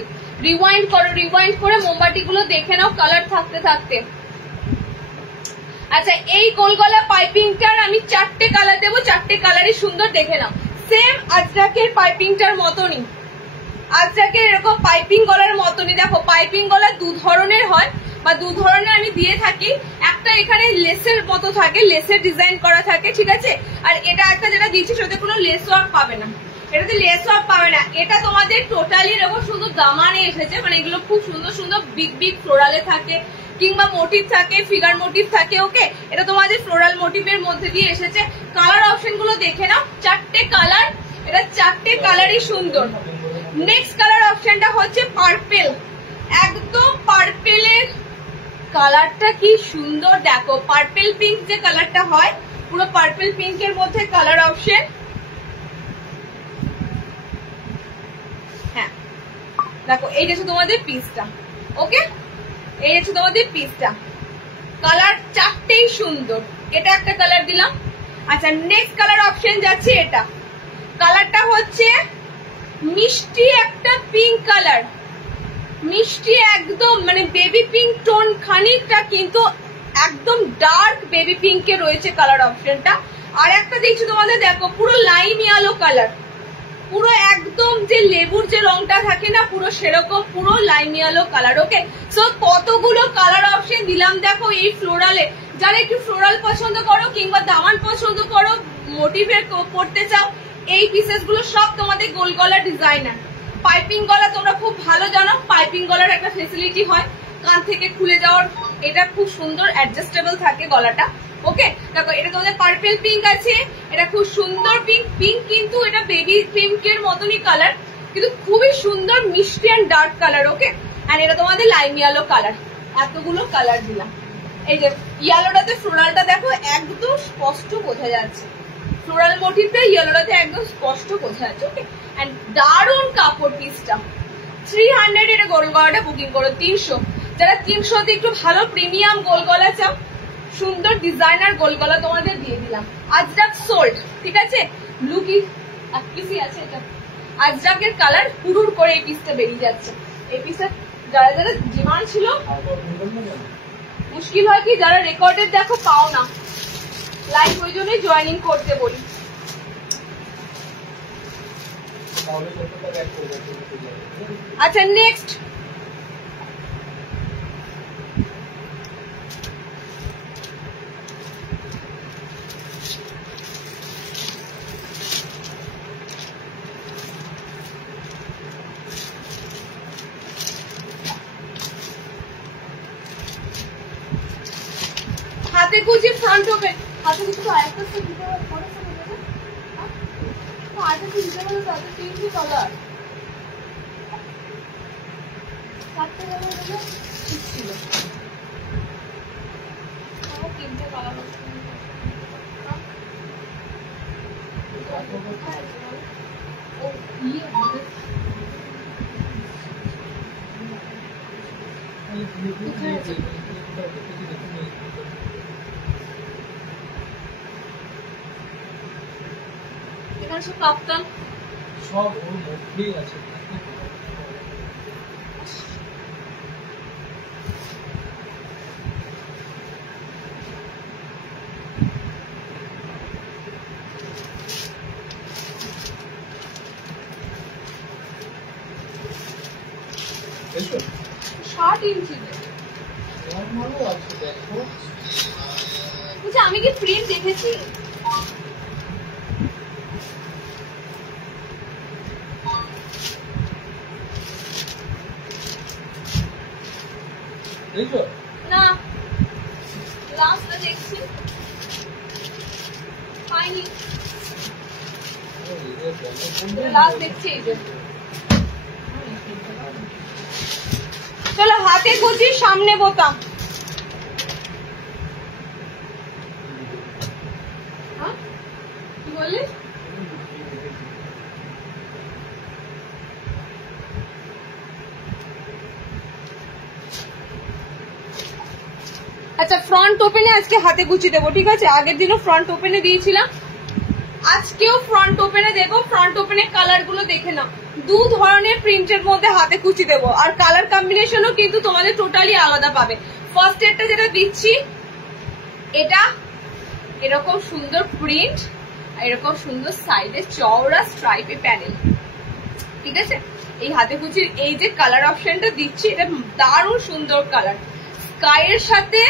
রিওয়াইন্ড করো, রিওয়াইন্ড করে মোমবাটি গুলো দেখে নাও কালার থাকতে থাকতে। আচ্ছা এই গোলগলা পাইপিংটার আমি 4টে কালার দেবো, 4টে কালারই সুন্দর, দেখে নাও। সেম আজরাকের পাইপিংটার মতনই, আজরাকের এরকম পাইপিং গলার মতনই। দেখো পাইপিং গলা দু ধরনের হয় বা দু ধরনের আমি দিয়ে থাকি। একটা এখানে লেসের মতো থাকে, লেসের ডিজাইন করা থাকে, ঠিক আছে। আর এটা একটা যেটা দিচ্ছি সেটা কোনো লেস ওয়ার্ক পাবে না, এটাতে লেস ওয়ার্ক পাবে না। এটা তোমাদের টোটালি এরকম সুন্দর দামানে এসেছে, মানে এগুলো খুব সুন্দর সুন্দর বিগ বিগ ফ্লোরালে থাকে কিংবা মোটিভ থাকে, ফিগার মোটিভ থাকে। ওকে, এটা তোমাদের ফ্লোরাল মোটিভের মধ্যে দিয়ে এসেছে। কালার অপশন গুলো দেখে নাও, 4টে কালার, এটা 4টে কালারই সুন্দর। নেক্সট কালার অপশনটা হচ্ছে পার্পেল, একদম পার্পেলের কালারটা কি সুন্দর। দেখো পার্পেল পিঙ্ক যে কালারটা হয়, পুরো পার্পেল পিঙ্কের মধ্যে কালার অপশন। হ্যাঁ দেখো এই হচ্ছে তোমাদের পিসটা। ওকে, এই হচ্ছে তোমাদের পিসটা, কালার 4টেই সুন্দর। এটা একটা কালার দিলাম। আচ্ছা নেক্সট কালার অপশন যাচ্ছে, এটা কালারটা হচ্ছে মিষ্টি একটা পিঙ্ক কালার, মিষ্টি একদম মানে বেবি পিঙ্ক টোন খানিকটা, কিন্তু একদম ডার্ক বেবি পিঙ্কে রয়েছে কালার অপশনটা। আর একটা দেখছি তোমাদের, দেখো পুরো লাইম ইয়েলো কালার, পুরো একদম যে লেবুর যে রংটা থাকে না পুরো সেরকম, পুরো লাইম ইয়েলো কালার। ওকে, সো কতগুলো কালার অপশন দিলাম দেখো এই ফ্লোরালে। যারা একটু ফ্লোরাল পছন্দ করো কিংবা দামান পছন্দ করো, মোটিভে পড়তে চাও, এই পিসেস গুলো সব তোমাদের গোল গলা ডিজাইনার। পাইপিং গলা তোমরা খুব ভালো জানো, পাইপিং গলার একটা ফেসিলিটি হয় কান থেকে খুলে যাওয়ার, এটা খুব সুন্দর অ্যাডজাস্টেবল থাকে গলাটা। ওকে দেখো এটা তোমাদের পার্পেল পিঙ্ক আছে, এটা খুব সুন্দর পিঙ্ক, পিঙ্ক কিন্তু এটা বেবি পিঙ্কের মতনই কালার, কিন্তু খুবই সুন্দর মিষ্টি অ্যান্ড ডার্ক কালার। ওকে, আর এটা তোমাদের লাইম ইয়েলো কালার। এতগুলো কালার দিলাম। এই যে ইয়েলোটাতে ফ্লোরালটা দেখো একদম স্পষ্ট বোঝা যাচ্ছে, ফ্লোরাল মোটিভটা ইয়েলোটাতে একদম স্পষ্ট বোঝা যাচ্ছে। ওকে, এন্ড দারুণ কাপড় পিসটা। 300 এর গোল গলাটা বুকিং করো, 300। যারা 300 তে একটু ভালো প্রিমিয়াম গোল গলা চাও, সুন্দর ডিজাইনার গোল গলা তোমাদের দিয়ে দিলাম। আজরাক সোল্ড, ঠিক আছে। ব্লু কি পিসি আছে, এটা আজরাকের কালার পুরুর করে এই পিসটা বেরিয়ে যাচ্ছে। এই পিসটা যারা যারা ডিমান্ড ছিল, মুশকিল হয় কি যারা রেকর্ডের দেখো পাও না, লাইভ ওই জন্যই জয়েনিং করতে বলি। আচ্ছা নেক্সট কুচি ফ্রন্ট ওপেন, হাতে কুচি তো আরেকটা তো দিতে হবে, পরে তো দেবে না, তো আরেকটা দিতে হবে, তাতে তিনটি কালার, চারটে কালার হলে ঠিক ছিল, আমার তিনটে কালার আছে। ও ইয়ে কোথায় আছে? এখানে সব কাপ্তান সব ওর মধ্যেই আছে। এসো 60 ইঞ্চি নরমালও আছে দেখো। বুঝছি আমি কি প্রিন্ট দেখেছি? দেখো না লাস্টটা দেখছি পাইনি, লাস্ট দেখছি এই যে। চলো হাতে কুচি সামনে বোতাম, হ্যাঁ কি বললি? আচ্ছা ফ্রন্ট ওপেনে আজকে হাতে কুচি দেবো, ঠিক আছে? আগের দিনও ফ্রন্ট ওপেনে দিয়েছিলাম, আজকেও ফ্রন্ট ওপেনে দেবো। ফ্রন্ট ওপেনের কালার গুলো দেখে নাও, দু ধরনের প্রিন্টের মধ্যে হাতে কুচি দেবো, আর কালার কম্বিনেশনও কিন্তু তোমাদের টোটালি আলাদা পাবে। ফার্স্ট এরটা যেটা দিচ্ছি, এটা এরকম সুন্দর প্রিন্ট, এরকম সুন্দর সাইডে চওড়া স্ট্রাইপে প্যানেল, ঠিক আছে? এই হাতে কুচির এই যে কালার অপশনটা দিচ্ছি, এটা দারুণ সুন্দর কালার, স্কাইয়ের সাথে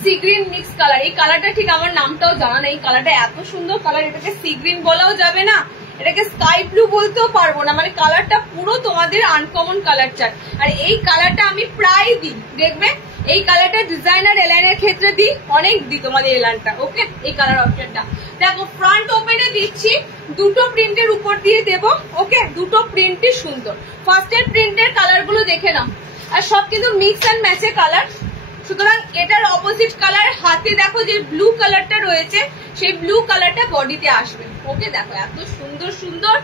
সি গ্রিন মিক্স কালার। এই কালারটা ঠিক আমার নামটাও জানা নেই, কালারটা এত সুন্দর কালার, এটাকে সি গ্রিন বলাও যাবে না, এটাকে স্কাই ব্লু বলতেও পারবো না, মানে কালারটা পুরো তোমাদের আনকমন কালার চাই। আর এই কালারটা আমি প্রায় দিই, দেখবে এই কালারটা ডিজাইনার এলাইনের ক্ষেত্রে দিই, অনেক দিই তোমাদের এলাইনটা, ওকে? এই কালার অপশনটা দেখো ফ্রন্ট ওপেনে দিচ্ছি, দুটো প্রিন্টের উপর দিয়ে দেবো, ওকে? দুটো প্রিন্টই সুন্দর। ফার্স্টের প্রিন্টের কালার গুলো দেখে নাও, আর সব কিন্তু মিক্স অ্যান্ড ম্যাচে কালার, সুতরাং এটার অপোজিট কালার হাতে দেখো যে ব্লু কালারটা রয়েছে, সেই ব্লু কালারটা বডিতে আসবে, ওকে? দেখো এত সুন্দর সুন্দর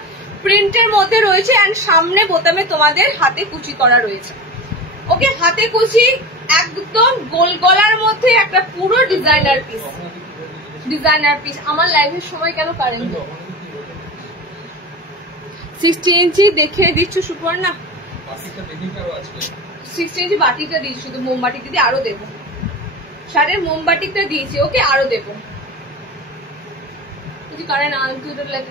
প্রিন্টের মধ্যে রয়েছে, এন্ড সামনে বোতামে তোমাদের হাতে কুচি করা রয়েছে, ওকে? হাতে কুচি একদম গোল গলার মধ্যে একটা পুরো ডিজাইনার পিস, ডিজাইনার পিস। আমার লাইভের সময় কেন কারেন্ট 60 ইঞ্চি দেখে দিচ্ছ সুপর্ণা? 60 ইঞ্চি বাটিটা দিয়েছি, শুধু মোমবাটি দিদি আরো দেবো, শাড়ির মোমবাটিটা দিয়েছি, ওকে? আরো দেবো যদি কারেন্ট লাগে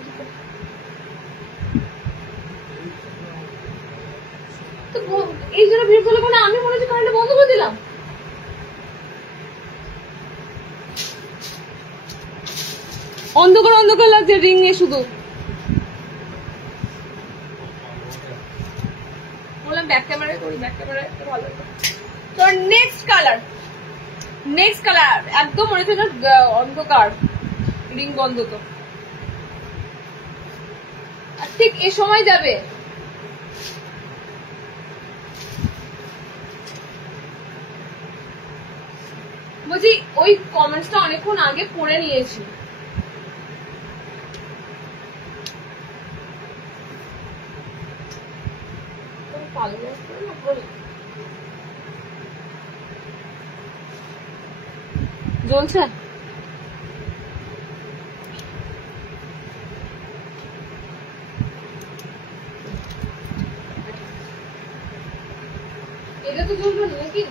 তো এই জন্য ভিড় করলো না, আমি মনে হচ্ছে কারেন্ট বন্ধ করে দিলাম। অন্ধকার অন্ধকার লাগছে রিং এ, শুধু বললাম ব্যাক ক্যামেরায় করি, ব্যাক ক্যামেরায় ভালো। তো নেক্সট কালার, নেক্সট কালার একদম মনে হচ্ছে অন্ধকার, রিং বন্ধ তো, আর ঠিক এ সময় যাবে। বলছি ওই কমেন্টসটা অনেকক্ষণ আগে পড়ে নিয়েছি, জ্বলছে এটা তো জ্বলবে না নাকি?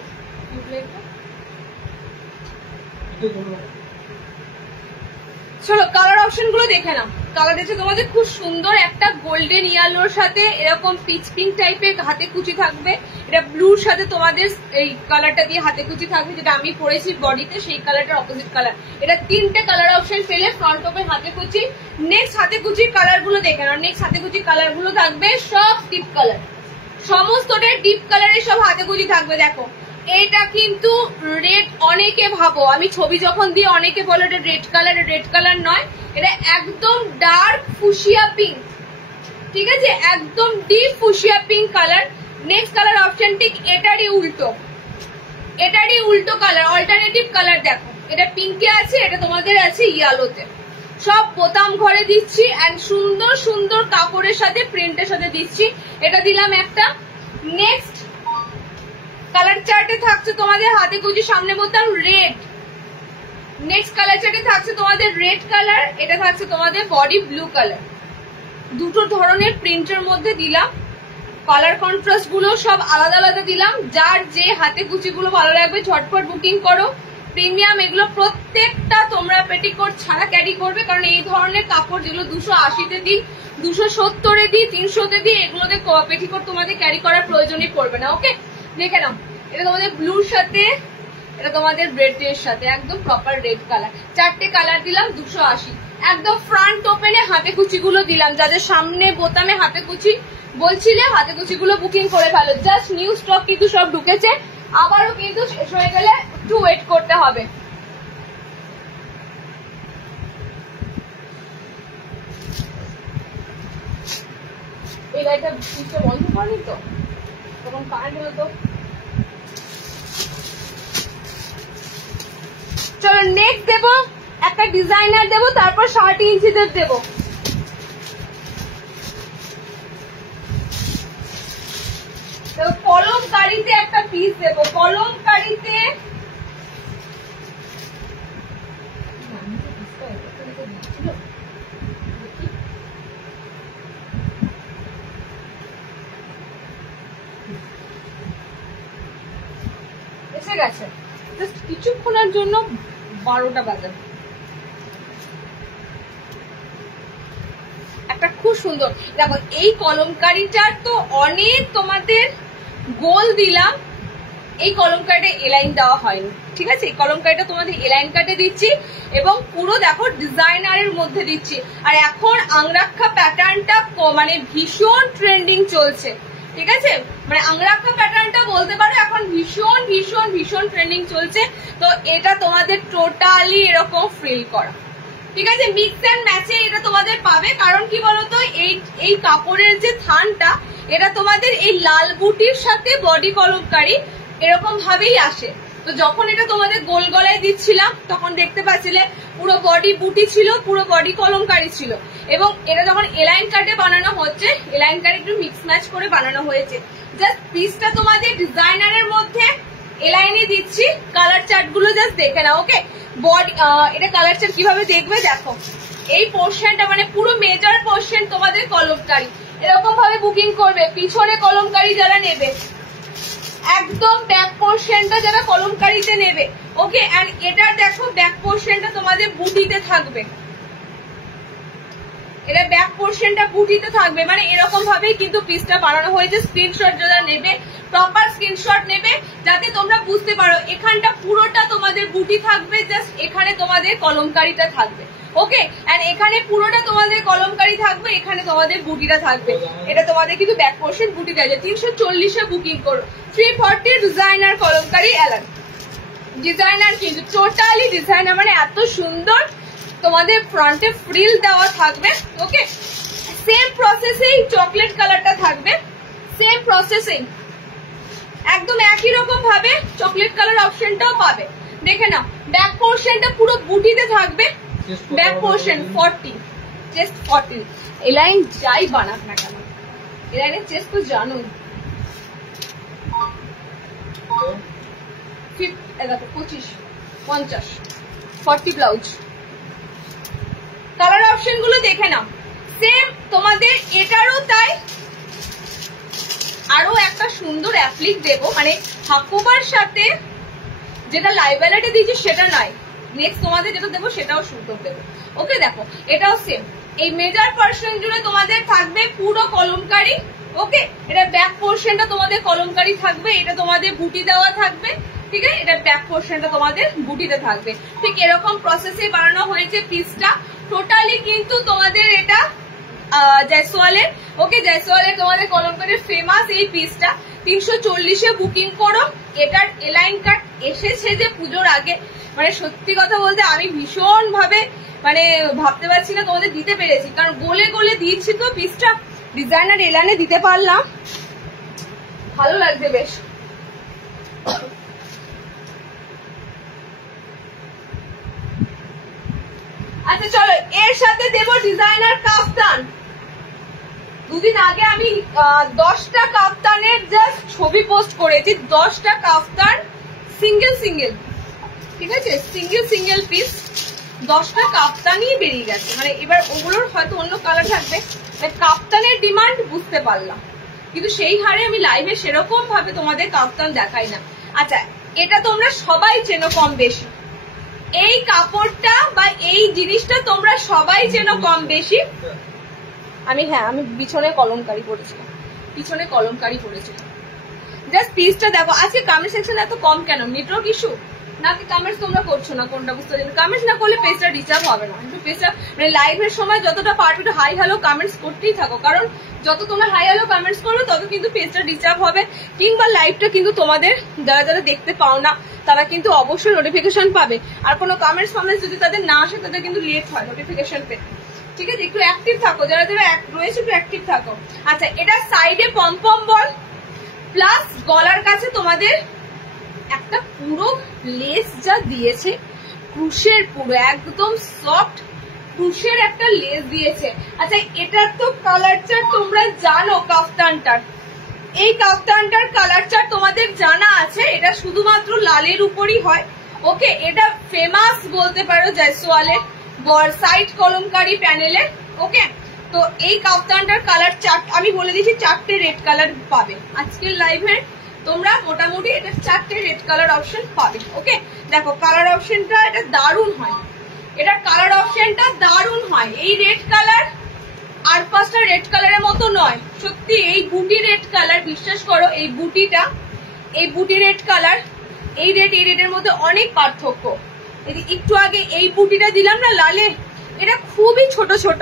চলো কালার অপশন গুলো দেখে নাও। কালার হচ্ছে তোমাদের খুব সুন্দর একটা গোল্ডেন ইয়েলোর সাথে এরকম পিচ পিঙ্ক টাইপের হাতে কুচি থাকবে, এটা ব্লুর সাথে তোমাদের এই কালারটা দিয়ে হাতে কুচি থাকবে, যেটা আমি পরেছি বডিতে সেই কালারটার অপোজিট কালার। এটা তিনটে কালার অপশন পেলে ফ্রন্ট ওপেন হাতে কুচি। নেক্সট হাতে কুচির কালার গুলো দেখে নাও, নেক্সট হাতে কুচির কালার গুলো থাকবে সব ডিপ কালার, সমস্তটাই ডিপ কালারের সব হাতে কুচি থাকবে। দেখো এটা কিন্তু রেড, অনেকে ভাবো আমি ছবি যখন দিই অনেকে বলে এটা রেড কালার নয়, এটা একদম ডার্ক ফুশিয়া পিঙ্ক, ঠিক আছে, একদম deep fuchsia pink colour. Next colour option ঠিক এটারই উল্টো কালার, অল্টারনেটিভ কালার দেখো, এটা পিঙ্কে আছে, এটা তোমাদের আছে ইয়েলোতে। সব বোতাম ঘরে দিচ্ছি এন্ড সুন্দর সুন্দর কাপড়ের সাথে প্রিন্টের সাথে দিচ্ছি। এটা দিলাম একটা। নেক্সট কালার চার্টে থাকছে তোমাদের হাতে কুচি সামনে বোতাম রেড। নেক্সট কালার চার্টে থাকছে তোমাদের রেড কালার, এটা থাকছে তোমাদের বডি ব্লু কালার। দুটো ধরনের প্রিন্টের মধ্যে দিলাম। কালার কন্ট্রাস্ট গুলো সব আলাদা আলাদা দিলাম। যার যে হাতে কুচি গুলো ভালো লাগবে ঝটপট বুকিং করো। প্রিমিয়াম এগুলো প্রত্যেকটা তোমরা পেটিকোট ছাড়া ক্যারি করবে, কারণ এই ধরনের কাপড় যেগুলো 280-তে দিই, 270-এ দিই, 300-তে দিই, এগুলোতে পেটিকোট তোমাদের ক্যারি করার প্রয়োজনই পড়বে না। ওকে, দেখে নাও, এটা তোমাদের ব্লুর সাথে, এটা তোমাদের রেড এর সাথে, একদম প্রপার রেড কালার। চারটে কালার দিলাম 280। একদম ফ্রন্ট ওপেনে হাতে কুচি গুলো দিলাম। যাদের সামনে বোতামে হাতে কুচি বলছিলে হাতে কুচি গুলো বুকিং করে ফেলো। জাস্ট নিউ স্টক কিন্তু সব ঢুকেছে, আবারও কিন্তু শেষ হয়ে গেলে একটু ওয়েট করতে হবে। এই লাইটটা সুইচটা বন্ধ করেনি তো, তখন কারেন্ট হলো তো। চলো নেক্সট দেবো একটা ডিজাইনার দেবো, তারপর 60 ইঞ্চিদের দেবো। কলমকারিতে একটা পিস দেবো, কলমকারিতে এসে গেছে জাস্ট কিছুক্ষণের জন্য 12টা বাজে। একটা খুব সুন্দর দেখো, এই কলমকারিটার তো অনেক তোমাদের গোল দিলাম। এই কলমকারিটা এলাইন দেওয়া হয়নি, ঠিক আছে, এই কলমকারিটা তোমাদের এলাইন কাটে দিচ্ছি এবং পুরো দেখো ডিজাইনারের মধ্যে দিচ্ছি। আর এখন আংরাক্ষা প্যাটার্নটা মানে ভীষণ ট্রেন্ডিং চলছে, ঠিক আছে, মানে আংরাক্ষা প্যাটার্নটা বলতে পারো এখন ভীষণ ভীষণ ভীষণ ট্রেন্ডিং চলছে। তো এটা তোমাদের টোটালি এরকম ফ্রিল করা, ঠিক আছে, মিক্স এন্ড ম্যাচে এটা তোমাদের পাবে। কারণ কি বলতো, এই কাপড়ের যে থানটা, এটা তোমাদের এই লাল বুটির সাথে বডি কলমকারি এরকম ভাবেই আসে। তো যখন এটা তোমাদের গোল গলায় দিচ্ছিলাম তখন দেখতে পাচ্ছিলে পুরো বডি বুটি ছিল, পুরো বডি কলমকারি ছিল। এবং এটা যখন এলাইন কাটে বানানো হচ্ছে, এলাইন কাটে একটু মিক্স ম্যাচ করে বানানো হয়েছে। জাস্ট পিসটা তোমাদের ডিজাইনারের মধ্যে এলাইনে দিচ্ছি। কালার চার্ট গুলো জাস্ট দেখে নাও। ওকে, বডি এটা কালার চার্ট কিভাবে দেখবে দেখো, এই পোর্শনটা মানে পুরো মেজর পোর্শন তোমাদের কলমকারি, এরকম ভাবে বুকিং করবে। পিছনে কলমকারি যারা নেবে, একদম ব্যাক পোর্শনটা যারা কলমকারিতে নেবে, ওকে। এন্ড এটা দেখো ব্যাক পোর্শনটা তোমাদের বুটিতে থাকবে, এটা ব্যাক পোর্শনটা বুটিতে থাকবে, মানে এরকম ভাবেই কিন্তু পিসটা বানানো হয়েছে। স্ক্রিনশট যারা নেবে প্রপার স্ক্রিনশট নেবে, যাতে তোমরা বুঝতে পারো এখানটা পুরোটা তোমাদের বুটি থাকবে, জাস্ট এখানে তোমাদের কলমকারিটা থাকবে। ওকে, এন্ড এখানে পুরোটা তোমাদের কলমকারি থাকবে, এখানে তোমাদের বুটিটা থাকবে। এটা তোমাদের কিন্তু ব্যাক পোর্শন বুটি দেয়। 340-এ বুকিং করো। 340 ডিজাইনার কলমকারি এলান ডিজাইনার, কিন্তু টোটালি ডিজাইনার, মানে এত সুন্দর। তোমাদের ফ্রন্টে ফ্রিল দেওয়া থাকবে। ওকে, সেম প্রসেসেই চকলেট কালারটা থাকবে, সেম প্রসেসিং একদম একই রকম ভাবে চকলেট কালার অপশনটাও পাবে। দেখে নাও, ব্যাক পোর্শনটা পুরো বুটিতে থাকবে। Back portion 40, chest 40। এলাইন যাই বানাক না কেন, এলাইনের চেস্ট তো জানোই। 25, 50, 40 ব্লাউজ। কালার অপশন গুলো দেখে নাও, সেম তোমাদের এটারও তাই। আরো একটা সুন্দর অ্যাপ্লিক দেবো, মানে হাকুবার সাথে যেটা লাইভ্যালেটে দিয়েছি সেটা নয়, নেক্সট তোমাদের যেটা দেবো সেটাও সুন্দর দেবো। ওকে, দেখো এটাও সেম, এই মেজার পোর্শন জুড়ে তোমাদের থাকবে পুরো কলমকারি। ওকে, এটা ব্যাক পোর্শনটা তোমাদের কলমকারি থাকবে, এটা তোমাদের বুটি দেওয়া থাকবে, ঠিক আছে, এটা ব্যাক পোর্শনটা তোমাদের বুটিতে থাকবে। ঠিক এরকম প্রসেসে বানানো হয়েছে পিসটা। টোটালি কিন্তু তোমাদের এটা জয়সওয়ালের। ওকে, জয়সওয়ালের তোমাদের কলমকারির ফেমাস এই পিসটা। 340-এ বুকিং করো। এটার এলাইন কাট এসেছে যে পুজোর আগে, মানে সত্যি কথা বলতে আমি ভীষণ ভাবে মানে ভাবতে পারছি না তোমাদের দিতে পেরেছি, কারণ গোলে গোলে দিয়েছি তো পিসটা, ডিজাইনার এলানে দিতে পারলাম, ভালো লাগছে বেশ। আচ্ছা চলো, এর সাথে দেব ডিজাইনার কাফতান। দুদিন আগে আমি 10টা কাফতানের জাস্ট ছবি পোস্ট করেছি, 10টা কাফতান সিঙ্গেল সিঙ্গেল, ঠিক আছে, সিঙ্গেল সিঙ্গেল পিস 10টা কাফতানই বেরিয়ে গেছে। মানে এবার ওগুলোর হয়তো অন্য কালার থাকবে, কাফতানের ডিমান্ড বুঝতে পারলাম, কিন্তু সেই হারে আমি লাইভে সেরকম ভাবে তোমাদের কাফতান দেখাই না। আচ্ছা, এটা তোমরা সবাই চেনো কম বেশি, এই কাপড়টা বা এই জিনিসটা তোমরা সবাই চেনো কম বেশি। আমি পিছনে কলমকারি পরেছিলাম, পিছনে কলমকারি পরেছিলাম। জাস্ট পিসটা দেখো। আজকে কমেন্ট সেকশন এত কম কেন? নেটওয়ার্ক ইস্যু নাকি কমেন্টস তোমরা করছো না? কোনটা বুঝতে পারছি না। কমেন্টস না করলে পেজটা রিচার্জ হবে না। কিন্তু পেজটা মানে লাইভের সময় যতটা পারবে একটু হাই হ্যালো কমেন্টস করতেই থাকো, কারণ যত তোমরা হাই হ্যালো কমেন্টস করবে তত কিন্তু পেজটা রিচার্জ হবে, কিংবা লাইভটা কিন্তু তোমাদের যারা যারা দেখতে পাও না তারা কিন্তু অবশ্যই নোটিফিকেশন পাবে। আর কোনো কমেন্টস যদি তাদের না আসে তাদের কিন্তু লেট হয় নোটিফিকেশন পেতে, ঠিক আছে? একটু অ্যাক্টিভ থাকো, যারা যারা রয়েছে একটু অ্যাক্টিভ থাকো। আচ্ছা, এটা সাইডে পমপম বল প্লাস গলার কাছে তোমাদের একটা পুরো লেস যা দিয়েছে ক্রুশের, পুরো একদম সফট ক্রুশের একটা লেস দিয়েছে। আচ্ছা, এটার তো কালার চার্ট তোমরা জানো, কাফতানটার এই কাফতানটার কালার চার্ট তোমাদের জানা আছে, এটা শুধুমাত্র লালের উপরই হয়। ওকে, এটা ফেমাস বলতে পারো জয়সওয়ালের সাইড কলমকারি প্যানেলের। ওকে, তো এই কাফতানটার কালার চার্ট আমি বলে দিয়েছি, 4টে রেড কালার পাবে আজকের লাইভে তোমরা, মোটামুটি এটা 4টে রেড কালার অপশন পাবে। ওকে, দেখো কালার অপশনটা এটা দারুণ হয়, এটা কালার অপশনটা দারুণ হয়। এই রেড কালার আর 5টা রেড কালারের মতো নয়, সত্যি এই বুটি রেড কালার, বিশ্বাস করো এই বুটিটা, এই বুটি রেড কালার, এই রেডের মধ্যে অনেক পার্থক্য। একটু আগে এই বুটিটা দিলাম না লালে, এটা খুবই ছোট ছোট,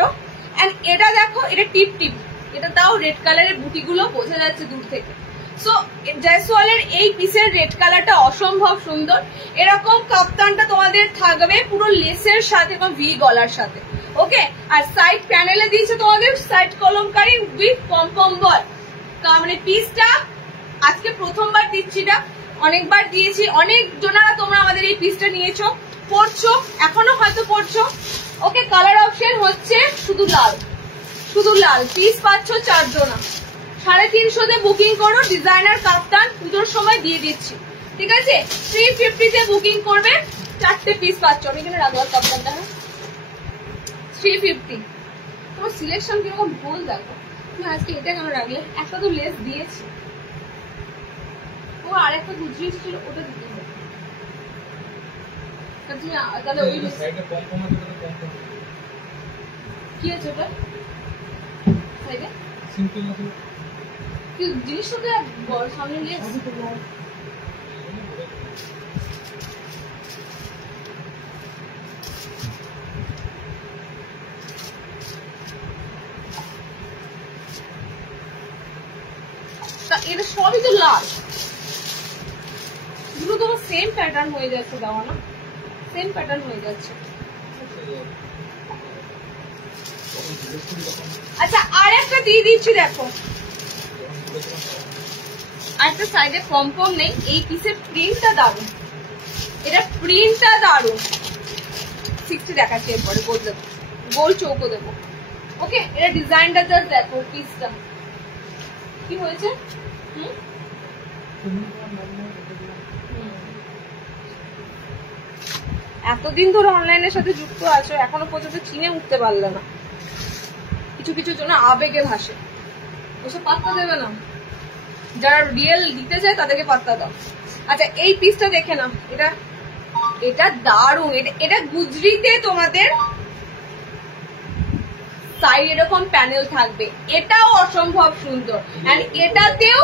এন্ড এটা দেখো এটা টিপ টিপ, এটা তাও রেড কালারের বুটিগুলো বোঝা যাচ্ছে দূর থেকে। সো জয়সওয়ালের এই পিসের রেড কালারটা অসম্ভব সুন্দর। এরকম কাপ্তানটা তোমাদের থাকবে পুরো লেসের সাথে এবং ভি গলার সাথে। ওকে, আর সাইড প্যানেলে দিয়েছে তোমাদের সাইড কলমকারি উইথ পমপম বল। মানে পিসটা আজকে প্রথমবার দিচ্ছি না, অনেকবার দিয়েছি, অনেক জনারা তোমরা আমাদের এই পিসটা নিয়েছো, পড়ছো, এখনো হয়তো পড়ছো। ওকে, কালার অপশন হচ্ছে শুধু লাল, শুধু লাল। পিস পাচ্ছ 4 জনা, 350 বুকিং করো। ডিজাইনার কাপ্তান পুজোর সময় দিয়ে দিচ্ছি, ঠিক আছে? 350 বুকিং করবে, 4টে পিস পাচ্ছ। আমি এখানে রাখলাম কাপ্তানটা, 350। তোমার সিলেকশন কিরকম ভুল দেখো, তুমি আজকে এটা কেন রাখলে? একটা তো লেস দিয়েছি, ও আর একটা গুজরি ছিল, ওটা দিতে হবে। তাহলে ওই কি আছে ওটা সাইডে সিম্পল মতো কি জিনিসটা বড় সামনে লেস। এটা সবই তো লাল, দুটো তোমার সেম প্যাটার্ন হয়ে যাচ্ছে, দেওয়া না সেম প্যাটার্ন হয়ে যাচ্ছে। আচ্ছা, আর একটা দিয়ে দিচ্ছি, দেখো আরেকটা সাইডে পমপম নেই। এই পিসের প্রিন্টটা দারুন, এটা প্রিন্টটা দারুন। 60 দেখাচ্ছি, এরপরে গোল দেবো, গোল চৌকো দেবো। ওকে, এটা ডিজাইনটা জাস্ট দেখো, পিসটা কি হয়েছে। এতদিন ধরে অনলাইনের সাথে যুক্ত আছো, এখনো পর্যন্ত চিনে উঠতে পারলে না। কিছু কিছু জন্য আবেগে ভাসে, ওসব পাত্তা দেবে না, যারা রিয়েল দিতে চায় তাদেরকে পাত্তা দাও। আচ্ছা, এই পিসটা দেখে না, এটা এটা দারুণ। এটা গুজরিতে তোমাদের সাইড এরকম প্যানেল থাকবে, এটাও অসম্ভব সুন্দর। এন্ড এটাতেও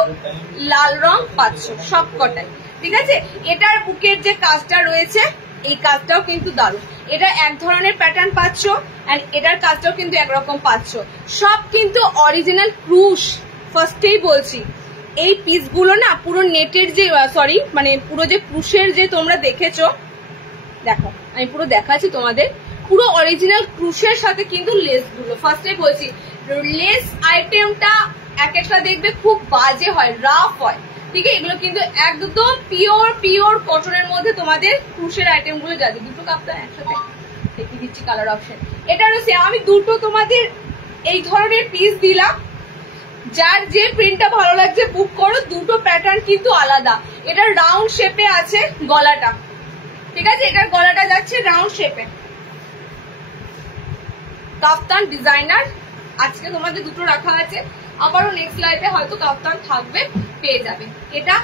লাল রং পাচ্ছ সবকটাই, ঠিক আছে? এটার বুকের যে কাজটা রয়েছে, এই কাজটাও কিন্তু দারুণ। এটা এক ধরনের প্যাটার্ন পাচ্ছ, এন্ড এটার কাজটাও কিন্তু একরকম পাচ্ছ। সব কিন্তু অরিজিনাল ক্রুশ, ফার্স্টেই বলছি এই পিসগুলো না পুরো নেটের যে সরি মানে পুরো যে ক্রুশের যে তোমরা দেখেছো, দেখো আমি পুরো দেখাচ্ছি তোমাদের, পুরো অরিজিনাল ক্রুশের সাথে কিন্তু লেস গুলো। ফার্স্টে বলছি লেস আইটেমটা এক একটা দেখবে খুব বাজে হয়, রাফ হয়, ঠিক আছে? এগুলো কিন্তু একদম পিওর কটনের মধ্যে তোমাদের ক্রুশের আইটেম গুলো যাবে। দুটো কাপ্তান একসাথে দেখিয়ে দিচ্ছি কালার অপশন। এটারও সেম, আমি দুটো তোমাদের এই ধরনের পিস দিলাম, যার যে প্রিন্টটা ভালো লাগছে বুক করো। দুটো প্যাটার্ন কিন্তু আলাদা। এটা রাউন্ড শেপে আছে গলাটা, ঠিক আছে? এটার গলাটা যাচ্ছে রাউন্ড শেপে। কাপ্তান ডিজাইনার আজকে তোমাদের দুটো রাখা আছে, আবারও নেক্সট লাইভে হয়তো কাপ্তান থাকবে, পেয়ে যাবে। এটা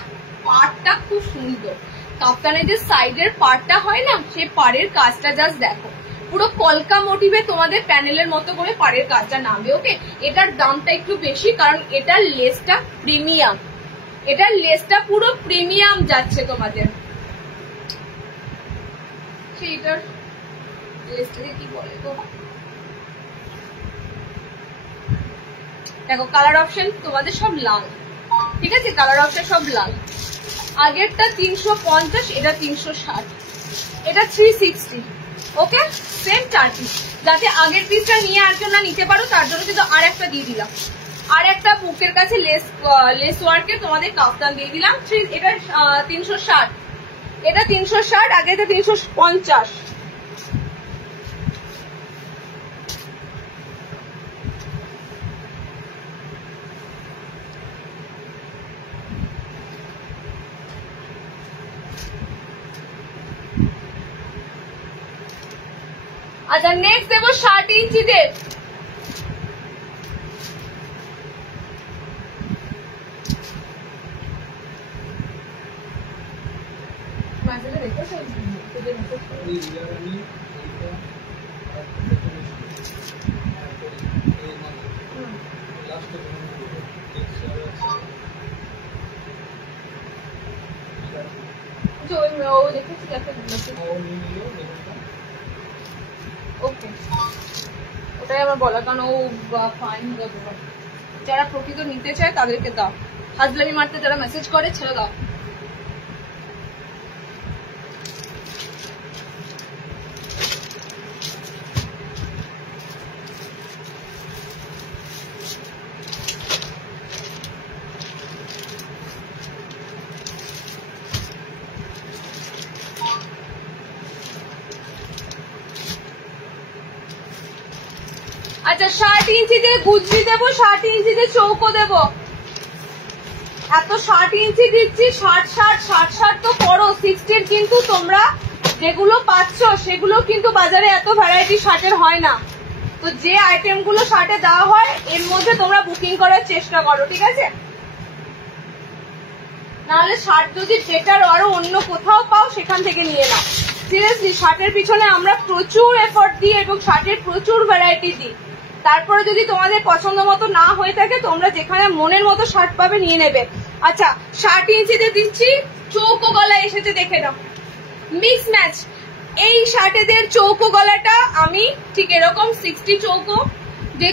পাড়টা খুব সুন্দর, কাপ্তানের যে সাইডের পাড়টা হয় না, সেই পাড়ের কাজটা জাস্ট দেখো, পুরো কলকা মোটিভে তোমাদের প্যানেলের মতো করে পাড়ের কাজটা নামবে। ওকে, এটার দামটা একটু বেশি কারণ এটার লেসটা প্রিমিয়াম, এটার লেসটা পুরো প্রিমিয়াম যাচ্ছে তোমাদের। সেইটার লেসটাকে কি বলে তো, দেখো কালার অপশন তোমাদের সব লাল, ঠিক আছে? কালার অপশন সব লাল। আগেরটা 350, এটা 360, এটা 360। ওকে, সেম 4 পিস। যাতে আগের পিসটা নিয়ে আর কেউ না নিতে পারো তার জন্য কিন্তু আর একটা দিয়ে দিলাম, আর একটা বুকের কাছে লেস ওয়ার্কের তোমাদের কাপ্তান দিয়ে দিলাম। এটা 360, এটা 360, আগে এটা 350। আচ্ছা নেক্সট দেবো 60 ইঞ্চিদের। ওকে, ওটাই আমার বলা, কারণ ও ফাইন যারা প্রকৃত নিতে চায় তাদেরকে দাও, হাজলামি মারতে যারা মেসেজ করে ছেড়ে দাও। আচ্ছা 60 ইঞ্চিতে গুজরি দেবো, 60 ইঞ্চিতে চৌকো দেবো। এত 60 ইঞ্চি দিচ্ছি, 60 তো করো। 60 কিন্তু তোমরা যেগুলো পাচ্ছ সেগুলো কিন্তু বাজারে এত ভ্যারাইটি 60 হয় না। তো যে আইটেম গুলো 60 দেওয়া হয় এর মধ্যে তোমরা বুকিং করার চেষ্টা করো, ঠিক আছে? নাহলে 60 যদি বেটার আরো অন্য কোথাও পাও সেখান থেকে নিয়ে নাও। সিরিয়াসলি 60 পিছনে আমরা প্রচুর এফোর্ট দিই এবং 60 প্রচুর ভ্যারাইটি দিই। তারপরে যদি তোমাদের পছন্দ মতো না হয়ে থাকে তোমরা যেখানে মনের মতো 60 পাবে নিয়ে নেবে। আচ্ছা 60 ইঞ্চিতে দিচ্ছি, চৌকো গলা এসেছে দেখে নাও, মিক্স ম্যাচ। এই 60 চৌকো গলাটা আমি ঠিক এরকম 60 চৌকো যে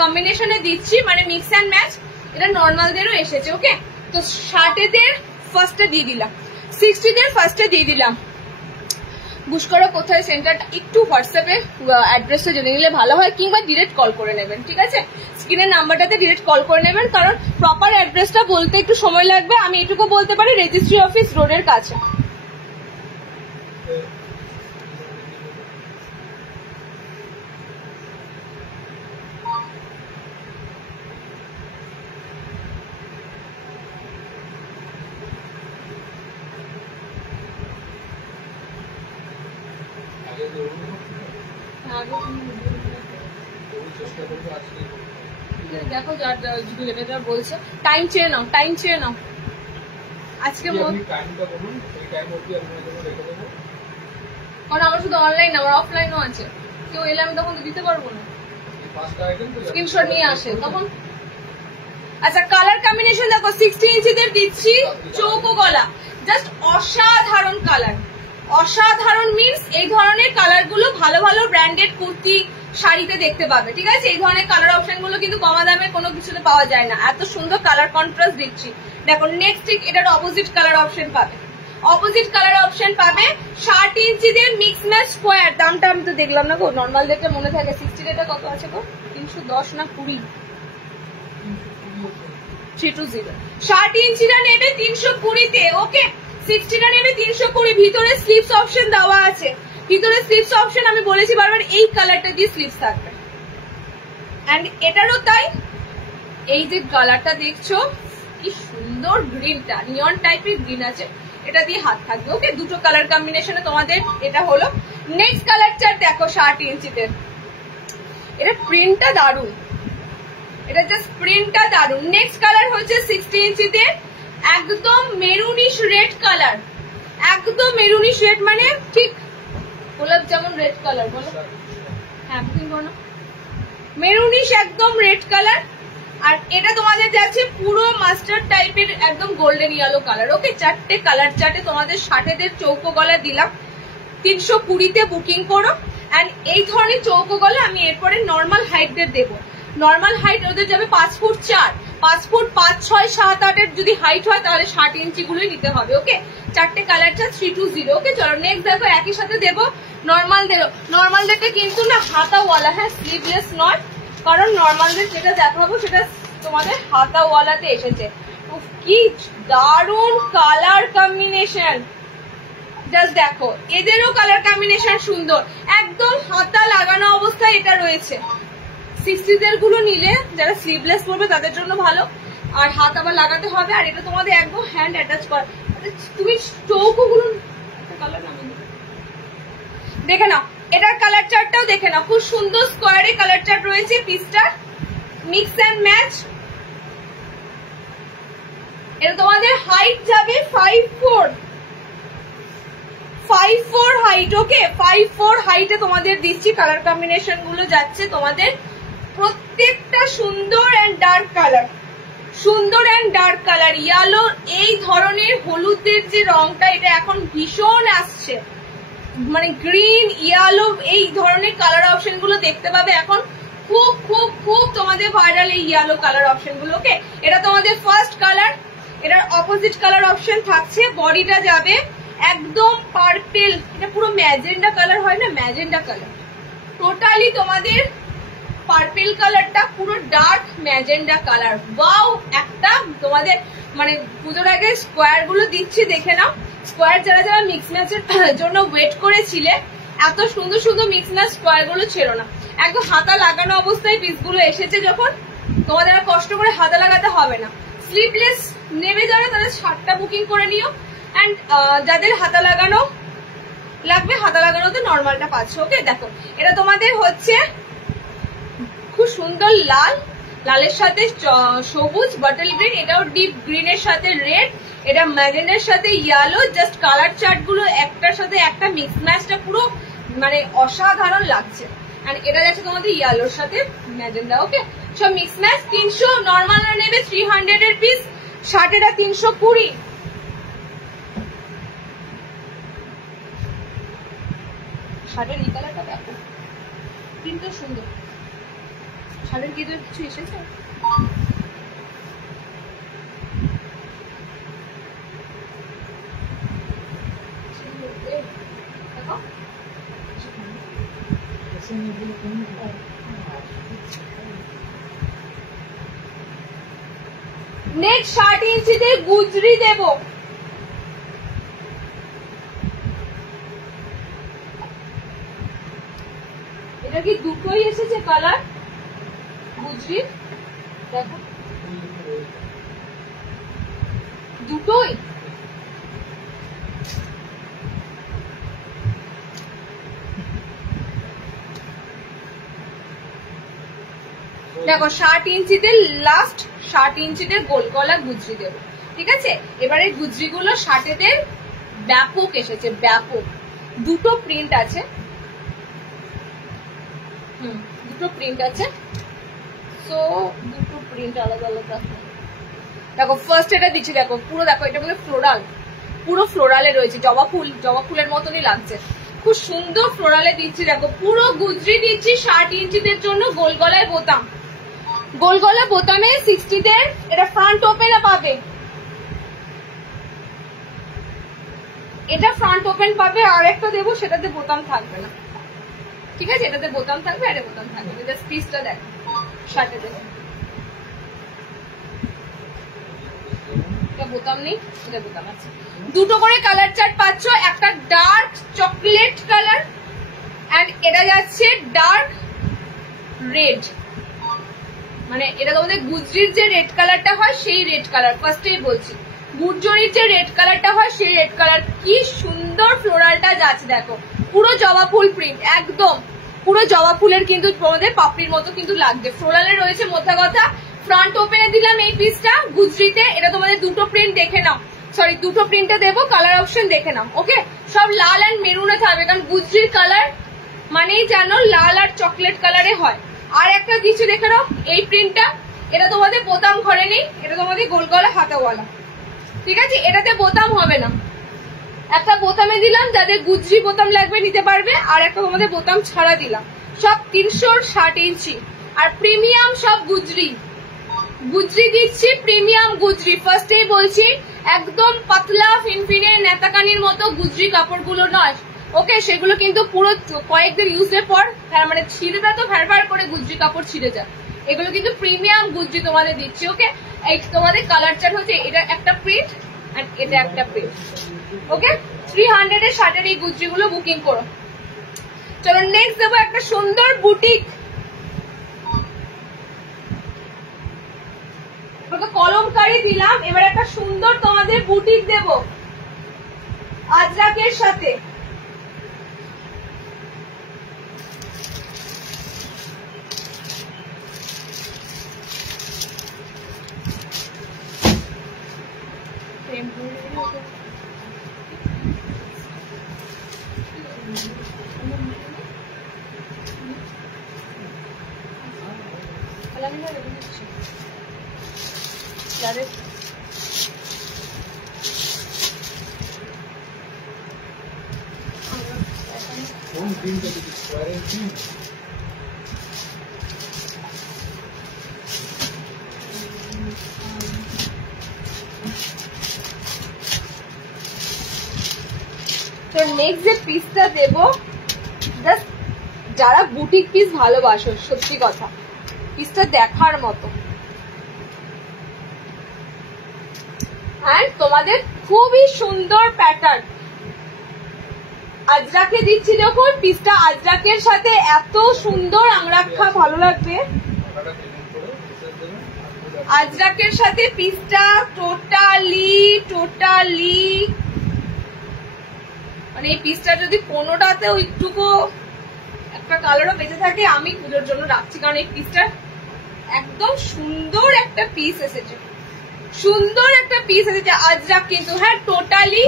কম্বিনেশনে দিচ্ছি, মানে মিক্স অ্যান্ড ম্যাচ। এটা নর্মালদেরও এসেছে। ওকে, তো 60 ফার্স্টে দিয়ে দিলাম, 60 ফার্স্টে দিয়ে দিলাম। বুঝ করো কোথায় সেন্টারটা, একটু হোয়াটসঅ্যাপে অ্যাড্রেসটা জেনে নিলে ভালো হয়, কিংবা ডিরেক্ট কল করে নেবেন, ঠিক আছে? স্ক্রিনের নাম্বারটাতে ডিরেক্ট কল করে নেবেন, কারণ প্রপার অ্যাড্রেসটা বলতে একটু সময় লাগবে। আমি এটুকু বলতে পারি রেজিস্ট্রি অফিস রোডের কাছে। দেখো যার বলছে টাইম চেয়ে নাও, টাইম চেয়ে নাও। আজকে কারণ আমার শুধু অনলাইন না, আমার অফলাইনও আছে। কেউ এলে আমি তখন দিতে পারবো না, স্ক্রিনশট নিয়ে আসে তখন। আচ্ছা কালার কম্বিনেশন দেখো, 60 ইঞ্চিদের দিচ্ছি চৌকো গলা, জাস্ট অসাধারণ কালার। অসাধারণ মিন্স এই ধরনের কালার গুলো ভালো ভালো ব্র্যান্ডেড কুর্তি শাড়িতে দেখতে পাবে, ঠিক আছে? এই ধরনের কালার অপশন গুলো কিন্তু কমা দামে কোনো কিছুতে পাওয়া যায় না। এত সুন্দর কালার কন্ট্রাস্ট দিচ্ছি, দেখো নেক্সট এটার অপোজিট কালার অপশন পাবে, অপোজিট কালার অপশন পাবে। 60 ইঞ্চিদের মিক্স ম্যাচ স্কোয়ার, দামটা আমি তো দেখলাম না গো, নর্মাল রেটটা মনে থাকে। 60 রেটটা কত আছে গো? 310 না 20? 320। 60 ইঞ্চিটা নেবে 320 তে, ওকে। 60টা নেবে 320। ভিতরে স্লিপস অপশন দেওয়া আছে, ভিতরে স্লিপস অপশন আমি বলেছি বারবার এই কালারটা দিয়ে স্লিপস থাকবে। এন্ড এটারও তাই, এই যে কালারটা দেখছো কি সুন্দর, গ্রিনটা নিয়ন টাইপের গ্রিন আছে, এটা দিয়ে হাত থাকবে, ওকে। দুটো কালার কম্বিনেশনে তোমাদের এটা হলো। নেক্সট কালার চার্ট দেখো 60 ইঞ্চিতে, এটা প্রিন্টটা দারুন, এটা জাস্ট প্রিন্টটা দারুন। নেক্সট কালার হচ্ছে 60 ইঞ্চিতে একদম মেরুনিশ রেড কালার, একদম মেরুনিশ রেড, মানে ঠিক গোলাপ যেমন রেড কালার, বলো হ্যাঁ বুকিং করো, মেরুনিশ একদম রেড কালার। আর এটা তোমাদের যাচ্ছে পুরো মাস্টার্ড টাইপের একদম গোল্ডেন ইয়েলো কালার, ওকে। চারটে কালার চার্টে তোমাদের 60 চৌকো গলা দিলাম, 320 তে বুকিং করো। এন্ড এই ধরনের চৌকো গলা আমি এরপরে নর্মাল হাইটদের দেবো। নর্মাল হাইট ওদের যাবে 5 ফুট 4, 5 ফুট 5, 6, 7, 8 এর যদি হাইট হয় তাহলে 60 ইঞ্চি গুলোই নিতে হবে, ওকে। চারটে কালারটা 320, ওকে। চলো নেক্সট দেখো, একই সাথে দেবো নর্মাল দেবো। নর্মালদেরটা কিন্তু না হাতাওয়ালা, হ্যাঁ স্লিভলেস নয়, কারণ নর্মালদের যেটা দেখাবো সেটা তোমাদের হাতাওয়ালাতে এসেছে। কি দারুন কালার কম্বিনেশন, জাস্ট দেখো এদেরও কালার কম্বিনেশন সুন্দর, একদম হাতা লাগানো অবস্থায় এটা রয়েছে। 60 গুলো নিলে যারা স্লিভলেস পরবে তাদের জন্য ভালো, আর হাত আবার লাগাতে হবে। আর এটা তোমাদের একদম হ্যান্ড অ্যাটাচ করা, তুমি চৌকো গুলো কালার দেখে নাও, এটার কালার চার্টটাও দেখে নাও, খুব সুন্দর স্কোয়ারে কালার চার্ট রয়েছে পিসটার, মিক্স এন্ড ম্যাচ। এটা তোমাদের হাইট যাবে 5'4" হাইট, ওকে। 5'4" হাইটে তোমাদের দিচ্ছি। কালার কম্বিনেশন গুলো যাচ্ছে তোমাদের প্রত্যেকটা সুন্দর এন্ড ডার্ক কালার, সুন্দর এন্ড ডার্ক কালার। ইয়েলো এই ধরনের হলুদের যে রংটা, এটা এখন ভীষণ আসছে, মানে গ্রিন ইয়েলো এই ধরনের কালার অপশন গুলো দেখতে পাবে এখন খুব খুব খুব তোমাদের ভাইরাল এই ইয়েলো কালার অপশন গুলো, ওকে। এটা তোমাদের ফার্স্ট কালার, এটার অপোজিট কালার অপশন থাকছে। বডিটা যাবে একদম পার্পেল, এটা পুরো ম্যাজেন্ডা কালার হয় না, ম্যাজেন্ডা কালার, টোটালি তোমাদের পার্পেল কালারটা পুরো ডার্ক ম্যাজেন্ডা কালার। ওয়াও, একটা তোমাদের মানে পুজোর আগে স্কোয়ার গুলো দিচ্ছি, দেখে নাও। স্কোয়ার যারা যারা মিক্স ম্যাচের জন্য ওয়েট করেছিলে, এত সুন্দর সুন্দর মিক্স ম্যাচ স্কোয়ার গুলো ছিল না, একদম হাতা লাগানো অবস্থায় পিসগুলো এসেছে যখন, তোমাদের আর কষ্ট করে হাতা লাগাতে হবে না। স্লিভলেস নেবে যারা তাদের 60টা বুকিং করে নিও। এন্ড যাদের হাতা লাগানো লাগবে, হাতা লাগানোতে নর্মালটা পাচ্ছ, ওকে। দেখো এটা তোমাদের হচ্ছে খুব সুন্দর লাল, লালের সাথে সবুজ বাটল গ্রিন, এটাও ডিপ গ্রিনের সাথে রেড, এটা ম্যাজেন্ডার সাথে ইয়েলো। জাস্ট কালার চার্ট গুলো একটার সাথে একটা মিক্স ম্যাচটা পুরো মানে অসাধারণ লাগছে। আর এটা যাচ্ছে তোমাদের ইয়েলোর সাথে ম্যাজেন্ডা, ওকে। সব মিক্স ম্যাচ। 300 নর্মাল নেবে 300 এর পিস, 60 320। শার্টের এই কালারটা দেখো, প্রিন্টটা সুন্দর। শার্টের কি কিছু এসেছে? নেক্সট 60 ইঞ্চিতে গুজরি দেব, এটা কি দুটোই এসেছে কালার গুজরি, দেখো দুটোই। দেখো 60 ইঞ্চিতে লাস্ট 60 ইঞ্চিতে গোল গলা গুজরি দেবো, ঠিক আছে। এবারে গুজরি গুলো 60 ব্যাপক এসেছে, ব্যাপক। দুটো প্রিন্ট আছে, দুটো প্রিন্ট আছে, সো দুটো প্রিন্ট আলাদা আলাদা। দেখো ফার্স্ট এটা দিচ্ছি, দেখো পুরো, দেখো এটা মানে ফ্লোরাল, পুরো ফ্লোরালে রয়েছে, জবা ফুলের মতনই লাগছে, খুব সুন্দর ফ্লোরালে দিচ্ছি। দেখো পুরো গুজরি দিচ্ছি 60 ইঞ্চিদের জন্য। গোল গলায় বোতাম, গোল গলা বোতামে 60 এটা ফ্রন্ট ওপেন পাবে, এটা ফ্রন্ট ওপেন পাবে, আর একটা দেবো সেটাতে বোতাম থাকবে না, ঠিক আছে? এটাতে বোতাম থাকবে, আর বোতাম থাকবে। জাস্ট পিসটা দেখো, শার্টে দেবো, এটা বোতাম নেই, এটা বোতাম আছে। দুটো করে কালার চার্ট পাচ্ছ, একটা ডার্ক চকলেট কালার এন্ড এটা যাচ্ছে ডার্ক রেড, মানে এটা তোমাদের গুজরির যে রেড কালারটা হয় সেই রেড কালার। ফার্স্টেই বলছি, গুজরির যে রেড কালারটা হয় সেই রেড কালার। কি সুন্দর ফ্লোরালটা যাচ্ছে দেখো, পুরো জবা ফুল প্রিন্ট, একদম পুরো জবা ফুলের কিন্তু তোমাদের পাপড়ির মতো কিন্তু লাগবে। ফ্লোরালে রয়েছে মোদ্দা কথা। ফ্রন্ট ওপেনে দিলাম এই পিসটা গুজরিতে, এটা তোমাদের দুটো প্রিন্ট দেখে নাও, সরি দুটো প্রিন্টে দেবো, কালার অপশন দেখে নাও। ওকে, সব লাল এন্ড মেরুনে থাকবে, কারণ গুজরির কালার মানেই জানো লাল আর চকলেট কালারে হয়। আর একটা কিছু দেখে নাও, এই প্রিন্টটা, এটা তোমাদের বোতাম ঘরে নেই, এটা তোমাদের গোল গলা হাতাওয়ালা, ঠিক আছে? এটাতে বোতাম হবে না, একটা বোতামে দিলাম, যাদের গুজরি বোতাম লাগবে নিতে পারবে, আর একটা তোমাদের বোতাম ছাড়া দিলাম। সব 360 ইঞ্চি আর প্রিমিয়াম সব গুজরি, গুজরি দিচ্ছি, প্রিমিয়াম গুজরি। ফার্স্টেই বলছি একদম পাতলা ফিনফিনে নেতাকানির মতো গুজরি কাপড়গুলো নয়, ওকে? সেগুলো কিন্তু পুরো কয়েকদিন ইউজের পর মানে ছিঁড়ে দেয়, তো ভ্যার করে গুজরি কাপড় ছিঁড়ে যায়। এগুলো কিন্তু প্রিমিয়াম গুজরি তোমাদের দিচ্ছি, ওকে? এই তোমাদের কালার চার্ট হচ্ছে এটা একটা প্রিন্ট আর এটা একটা প্রিন্ট, ওকে? 300 এর শার্টের এই গুজরি গুলো বুকিং করো। চলো নেক্সট দেবো একটা সুন্দর বুটিক, কলমকারি দিলাম, এবার একটা সুন্দর তোমাদের বুটিক দেব আজরাকের সাথে। কোন প্রিন্টটা দিচ্ছি? স্কয়ারের প্রিন্ট। তো নেক্সট যে পিসটা দেবো, জাস্ট যারা বুটিক পিস ভালোবাসো, সত্যি কথা পিসটা দেখার মতো, আর তোমাদের খুবই সুন্দর প্যাটার্ন। আজরাকে দিচ্ছি যখন পিসটা, আজরাকের সাথে এত সুন্দর আংরাক্ষা ভালো লাগবে। আজরাকের সাথে পিসটা টোটালি মানে এই পিসটা যদি কোনোটাতে ওইটুকু একটা কালারও বেঁচে থাকে, আমি পুজোর জন্য রাখছি, কারণ এই পিসটা একদম সুন্দর একটা পিস এসেছে, সুন্দর একটা পিস এসেছে আজরাক কিন্তু। হ্যাঁ, টোটালি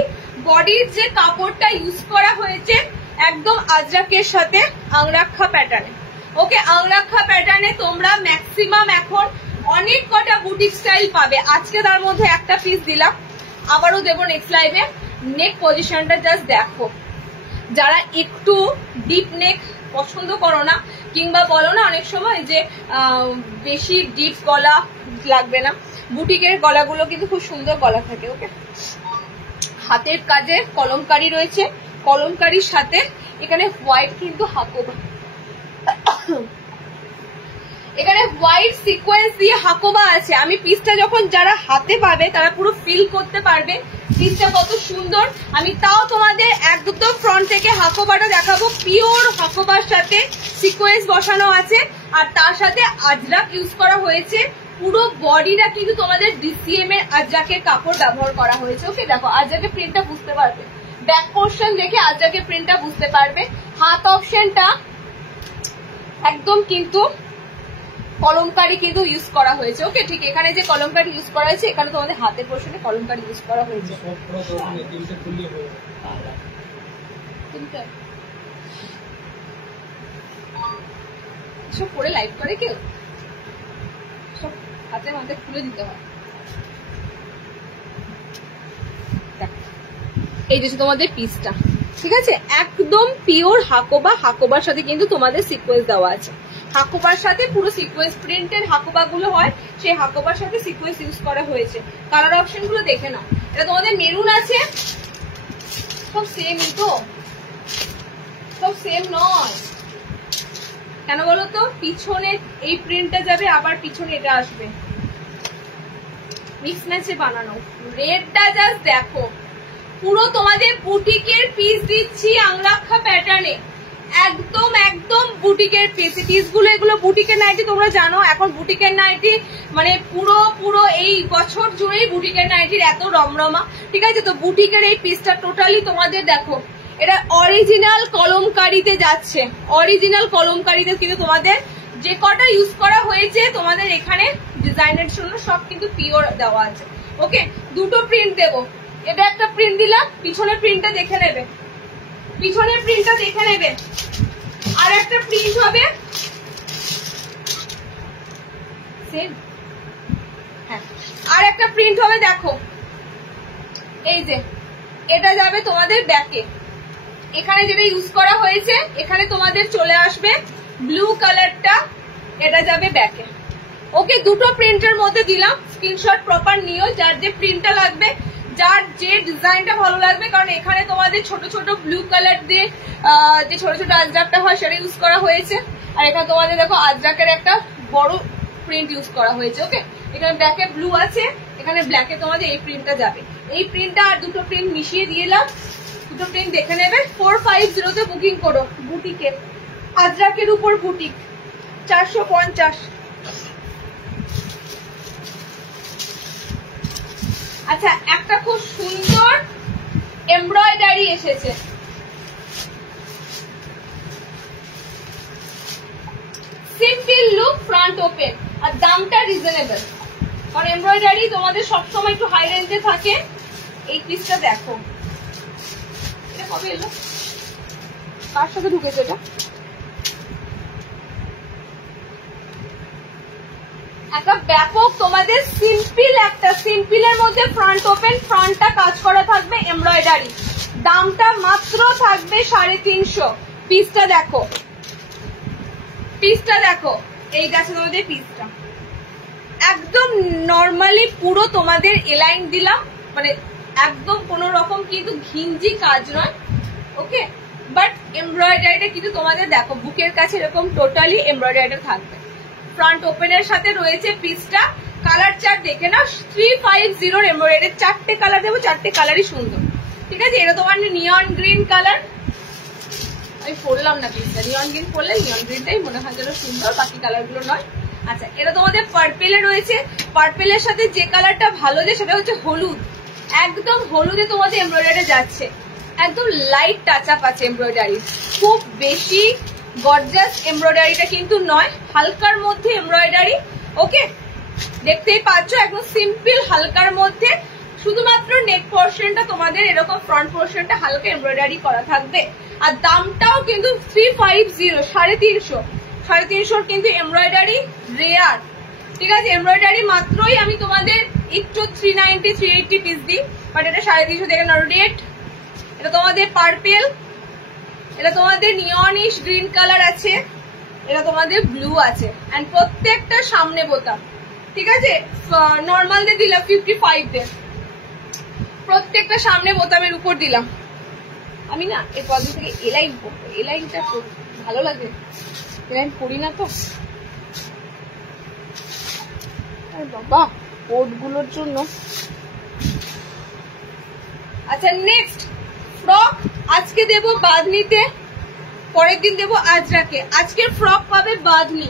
বডির যে কাপড়টা ইউজ করা হয়েছে একদম আজরাকের সাথে আংরাক্ষা প্যাটার্নে, ওকে? আংরাক্ষা প্যাটার্নে তোমরা ম্যাক্সিমাম এখন অনেক কটা বুটিক স্টাইল পাবে। আজকে তার মধ্যে একটা পিস দিলাম, আবারও দেবো নেক্সট লাইভে। নেক পজিশনটা জাস্ট দেখো, যারা একটু ডিপ নেক পছন্দ করো না, কিংবা বলো না অনেক সময় যে বেশি ডিপ গলা লাগবে না, বুটিকের গলাগুলো কিন্তু খুব সুন্দর গলা থাকে, ওকে? হাতের কাজে কলমকারি রয়েছে, কলমকারির সাথে এখানে হোয়াইট কিন্তু হাকোবা, এখানে হোয়াইট সিকোয়েন্স দিয়ে হাকোবা আছে। আমি পিসটা যখন যারা হাতে পাবে তারা পুরো ফিল করতে পারবে পিসটা কত সুন্দর। আমি তাও তোমাদের একদম ফ্রন্ট থেকে হাকোবাটা দেখাবো, পিওর হাকোবার সাথে সিকোয়েন্স বসানো আছে, আর তার সাথে আজরাক ইউজ করা হয়েছে। পুরো বডিটা কিন্তু তোমাদের ডিসিএম এর আজরাকের কাপড় ব্যবহার করা হয়েছে, ওকে? দেখো আজরাকের প্রিন্টটা বুঝতে পারবে, ব্যাক পোর্শন দেখে আজরাকের প্রিন্টটা বুঝতে পারবে। হাত অপশনটা একদম কিন্তু কলমকারি কিন্তু ইউজ করা হয়েছে, ওকে? ঠিক এখানে যে কলমকারি ইউজ করা হয়েছে, এখানে তোমাদের হাতের পোর্শনে কলমকারি ইউজ করা হয়েছে। সব পরে লাইভ করে কেউ, সব হাতে মাথে খুলে দিতে হয়। এই যে তোমাদের পিসটা, ঠিক আছে? একদম পিওর হাকোবা, হাকোবার সাথে কিন্তু তোমাদের সিকোয়েন্স দেওয়া আছে। হাকোবার সাথে পুরো সিকোয়েন্স প্রিন্টের হাকোবা গুলো হয়, সেই হাকোবার সাথে সিকোয়েন্স ইউজ করা হয়েছে। কালার অপশন গুলো দেখে নাও, এটা তোমাদের মেরুন আছে, সব সেমই তো, সব সেম নয় কেন বলো তো? পিছনে এই প্রিন্টটা যাবে, আবার পিছনে এটা আসবে, মিক্স ম্যাচে বানানো। রেডটা জাস্ট দেখো, পুরো তোমাদের বুটিকের পিস দিচ্ছি আংরাক্ষা প্যাটার্নে, একদম একদম বুটিকের পিস। পিসগুলো এগুলো বুটিকের নাইটি, তোমরা জানো এখন বুটিকের নাইটি মানে পুরো এই বছর জুড়েই বুটিকের নাইটির এত রমরমা, ঠিক আছে? তো বুটিকের এই পিসটা টোটালি তোমাদের দেখো, এটা অরিজিনাল কলমকারিতে যাচ্ছে, অরিজিনাল কলমকারিতে, কিন্তু তোমাদের যে কটা ইউজ করা হয়েছে তোমাদের এখানে ডিজাইনের জন্য সব কিন্তু পিওর দেওয়া আছে। ওকে, দুটো প্রিন্ট দেবো, এটা একটা প্রিন্ট দিলাম, পিছনের প্রিন্টটা দেখে নেবে, পিছনের প্রিন্টটা দেখে নেবে। আর একটা প্রিন্ট হবে সেম, হ্যাঁ, আর একটা প্রিন্ট হবে দেখো, এই যে এটা যাবে তোমাদের ব্যাকে, এখানে যেটা ইউজ করা হয়েছে এখানে তোমাদের চলে আসবে ব্লু কালারটা, এটা যাবে ব্যাকে। ওকে, দুটো প্রিন্টের মধ্যে দিলাম, স্ক্রিনশট প্রপার নিও, যার যে প্রিন্টটা লাগবে, যার যে ডিজাইনটা ভালো লাগবে, কারণ এখানে তোমাদের ছোট ছোট ব্লু কালার দিয়ে যে ছোট ছোট আজরাকটা হয় সেটা ইউজ করা হয়েছে, আর এখানে তোমাদের দেখো আজরাকের একটা বড় প্রিন্ট ইউজ করা হয়েছে। ওকে, এখানে ব্যাকে ব্লু আছে, এখানে ব্ল্যাকে তোমাদের এই প্রিন্টটা যাবে, এই প্রিন্টটা আর দুটো প্রিন্ট মিশিয়ে দিলাম, দুটো প্রিন্ট দেখে নেবে। 450 বুকিং করো, বুটিকে আজরাকের উপর বুটিক 450। আচ্ছা, একটা খুব সুন্দর এমব্রয়ডারি এসেছে, সিম্পল লুক, ফ্রন্ট ওপেন, আর দামটা রিজনেবল, কারণ এমব্রয়ডারি তোমাদের সবসময় একটু হাই রেঞ্জে থাকে। এই পিসটা দেখো, এটা কবে এলো, কার সাথে ঢুকেছে এটা? একটা ব্যাপক তোমাদের সিম্পল, একটা সিম্পলের মধ্যে ফ্রন্ট ওপেন, ফ্রন্টটা কাজ করা থাকবে এমব্রয়ডারি, দামটা মাত্র থাকবে 350। পিসটা দেখো, পিসটা দেখো, এই গেছে তোমাদের পিসটা, একদম নর্মালি পুরো তোমাদের এলাইন দিলাম, মানে একদম কোন রকম কিন্তু ঘিঞ্জি কাজ নয়। ওকে, বাট এমব্রয়ডারিটা কিন্তু তোমাদের দেখো বুকের কাছে এরকম টোটালি এমব্রয়ডারিটা থাকবে, ফ্রন্ট ওপেনের সাথে রয়েছে পিসটা। কালার চার্ট দেখে না, 350 এমব্রয়ডারি, 4টে কালার দেবো, 4টে কালারই সুন্দর, ঠিক আছে? এটা তোমার নিয়ন গ্রিন কালার, আমি পরলাম না পিসটা, নিয়ন গ্রিন পরলে নিয়ন গ্রিনটাই মনে হয় যেন সুন্দর, বাকি কালার গুলো নয়। আচ্ছা, এটা তোমাদের পার্পেলে রয়েছে, পার্পেলের সাথে যে কালারটা ভালো যে সেটা হচ্ছে হলুদ, একদম হলুদে তোমাদের এমব্রয়ডারি যাচ্ছে, একদম লাইট টাচ আপ আছে এমব্রয়ডারি, খুব বেশি গর্জাস এমব্রয়ডারিটা কিন্তু নয়, হালকার মধ্যে এমব্রয়ডারি। ওকে, দেখতেই পাচ্ছ একদম সিম্পল হালকার মধ্যে, শুধুমাত্র নেক পোর্শনটা তোমাদের এরকম ফ্রন্ট পোর্শনটা হালকা এমব্রয়ডারি করা থাকবে, আর দামটাও কিন্তু 350, 350, 350 কিন্তু এমব্রয়ডারি রেয়ার, ঠিক আছে? এমব্রয়ডারি মাত্রই আমি তোমাদের একটু 390, 380 পিস দিই, বাট এটা 350 দেখে না। রেড, এটা তোমাদের পার্পেল, এটা তোমাদের নিয়নিশ গ্রিন কালার আছে, এটা তোমাদের ব্লু আছে, এন্ড প্রত্যেকটা সামনে বোতাম, ঠিক আছে? নর্মাল দিয়ে দিলাম 55 দিয়ে, প্রত্যেকটা সামনে বোতামের উপর দিলাম। আমি না এর পরের থেকে এলাইন করবো, এলাইনটা ভালো লাগে, এলাইন করি না তো বাবা কোড গুলোর জন্য। আচ্ছা, নেক্সট ফ্রক আজকে দেবো বাঁধনিতে, পরের দিন দেবো আজরাকে। আজকের ফ্রক পাবে বাঁধনি,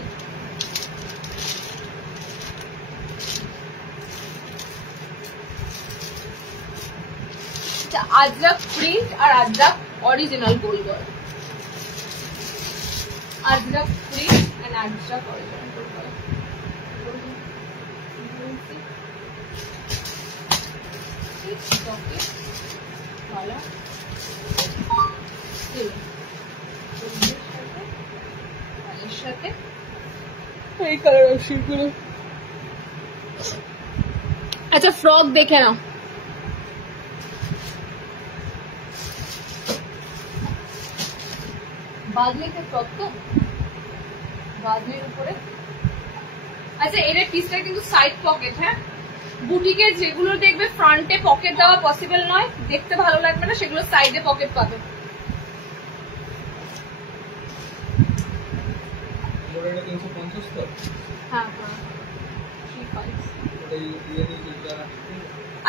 আজরাক প্রিন্ট আর আজরাক অরিজিনাল গোল গল, ajrak print and ajrak original গোল গল। আচ্ছা, ফ্রক দেখে নাও, বাদলিতে ফ্রক তো বাদলির উপরে। আচ্ছা, এর পিসটা কিন্তু সাইড পকেট, হ্যাঁ বুটিকের যেগুলো দেখবে ফ্রন্টে পকেট দেওয়া পসিবল নয়, দেখতে ভালো লাগবে না, সেগুলো সাইডে পকেট পাবে।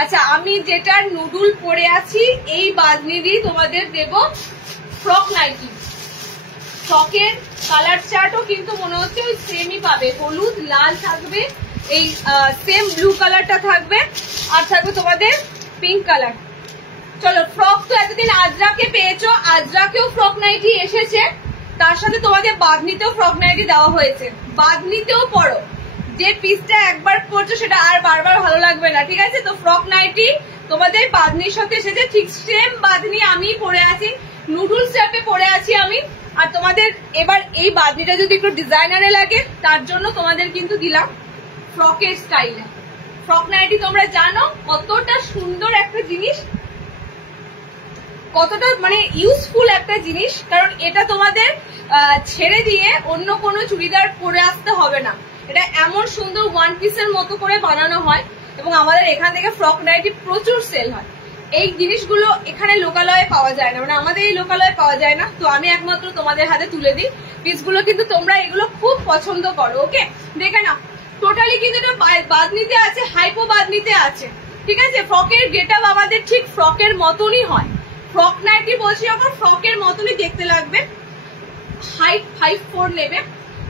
আচ্ছা, আমি যেটা নুডুল পরে আছি এই বাঁধনিরই তোমাদের দেব ফ্রক নাইটি। ফ্রকের কালার চার্টও কিন্তু মনে হচ্ছে ওই সেমই পাবে, হলুদ লাল থাকবে, এই সেম ব্লু কালারটা থাকবে, আর থাকবে তোমাদের পিঙ্ক কালার। চলো, ফ্রক তো এতদিন আজরাকে পেয়েছো, আজরাকেও ফ্রক নাইটি এসেছে, তার সাথে তোমাদের বাঁধনিতেও ফ্রক নাইটি দেওয়া হয়েছে। বাঁধনিতেও পরো, যে পিসটা একবার পরছো সেটা আর বারবার ভালো লাগবে না, ঠিক আছে? তো ফ্রক নাইটি তোমাদের বাঁধনির সাথে এসেছে, ঠিক সেম বাঁধনি আমি পরে আছি, নুডুল স্টেপে পরে আছি আমি। আর তোমাদের এবার এই বাঁধনিটা যদি একটু ডিজাইনারে লাগে তার জন্য তোমাদের কিন্তু দিলাম ফ্রকের স্টাইলে। ফ্রক নাইটি তোমরা জানো কতটা সুন্দর একটা জিনিস, কতটা মানে ইউজফুল একটা জিনিস, কারণ এটা তোমাদের ছেড়ে দিয়ে অন্য কোনো চুড়িদার পরে আসতে হবে না। এটা এমন সুন্দর ওয়ান পিসের মতো করে বানানো হয় এবং আমাদের এখান থেকে ফ্রক নাইটি প্রচুর সেল হয়। এই জিনিসগুলো এখানে লোকালয়ে পাওয়া যায় না, মানে আমাদের এই লোকালয়ে পাওয়া যায় না, তো আমি একমাত্র তোমাদের হাতে তুলে দিই পিসগুলো, কিন্তু তোমরা এগুলো খুব পছন্দ করো। ওকে, দেখে নাও, টোটালি কিন্তু এটা বাঁধনিতে আছে, হাইপো বাঁধনিতে আছে, ঠিক আছে? ফ্রকের গেটআপ আমাদের ঠিক ফ্রকের মতনই হয়, ফ্রক নাইটি বলছি যখন ফ্রকের মতনই দেখতে লাগবে। হাইট 5'4" নেবে।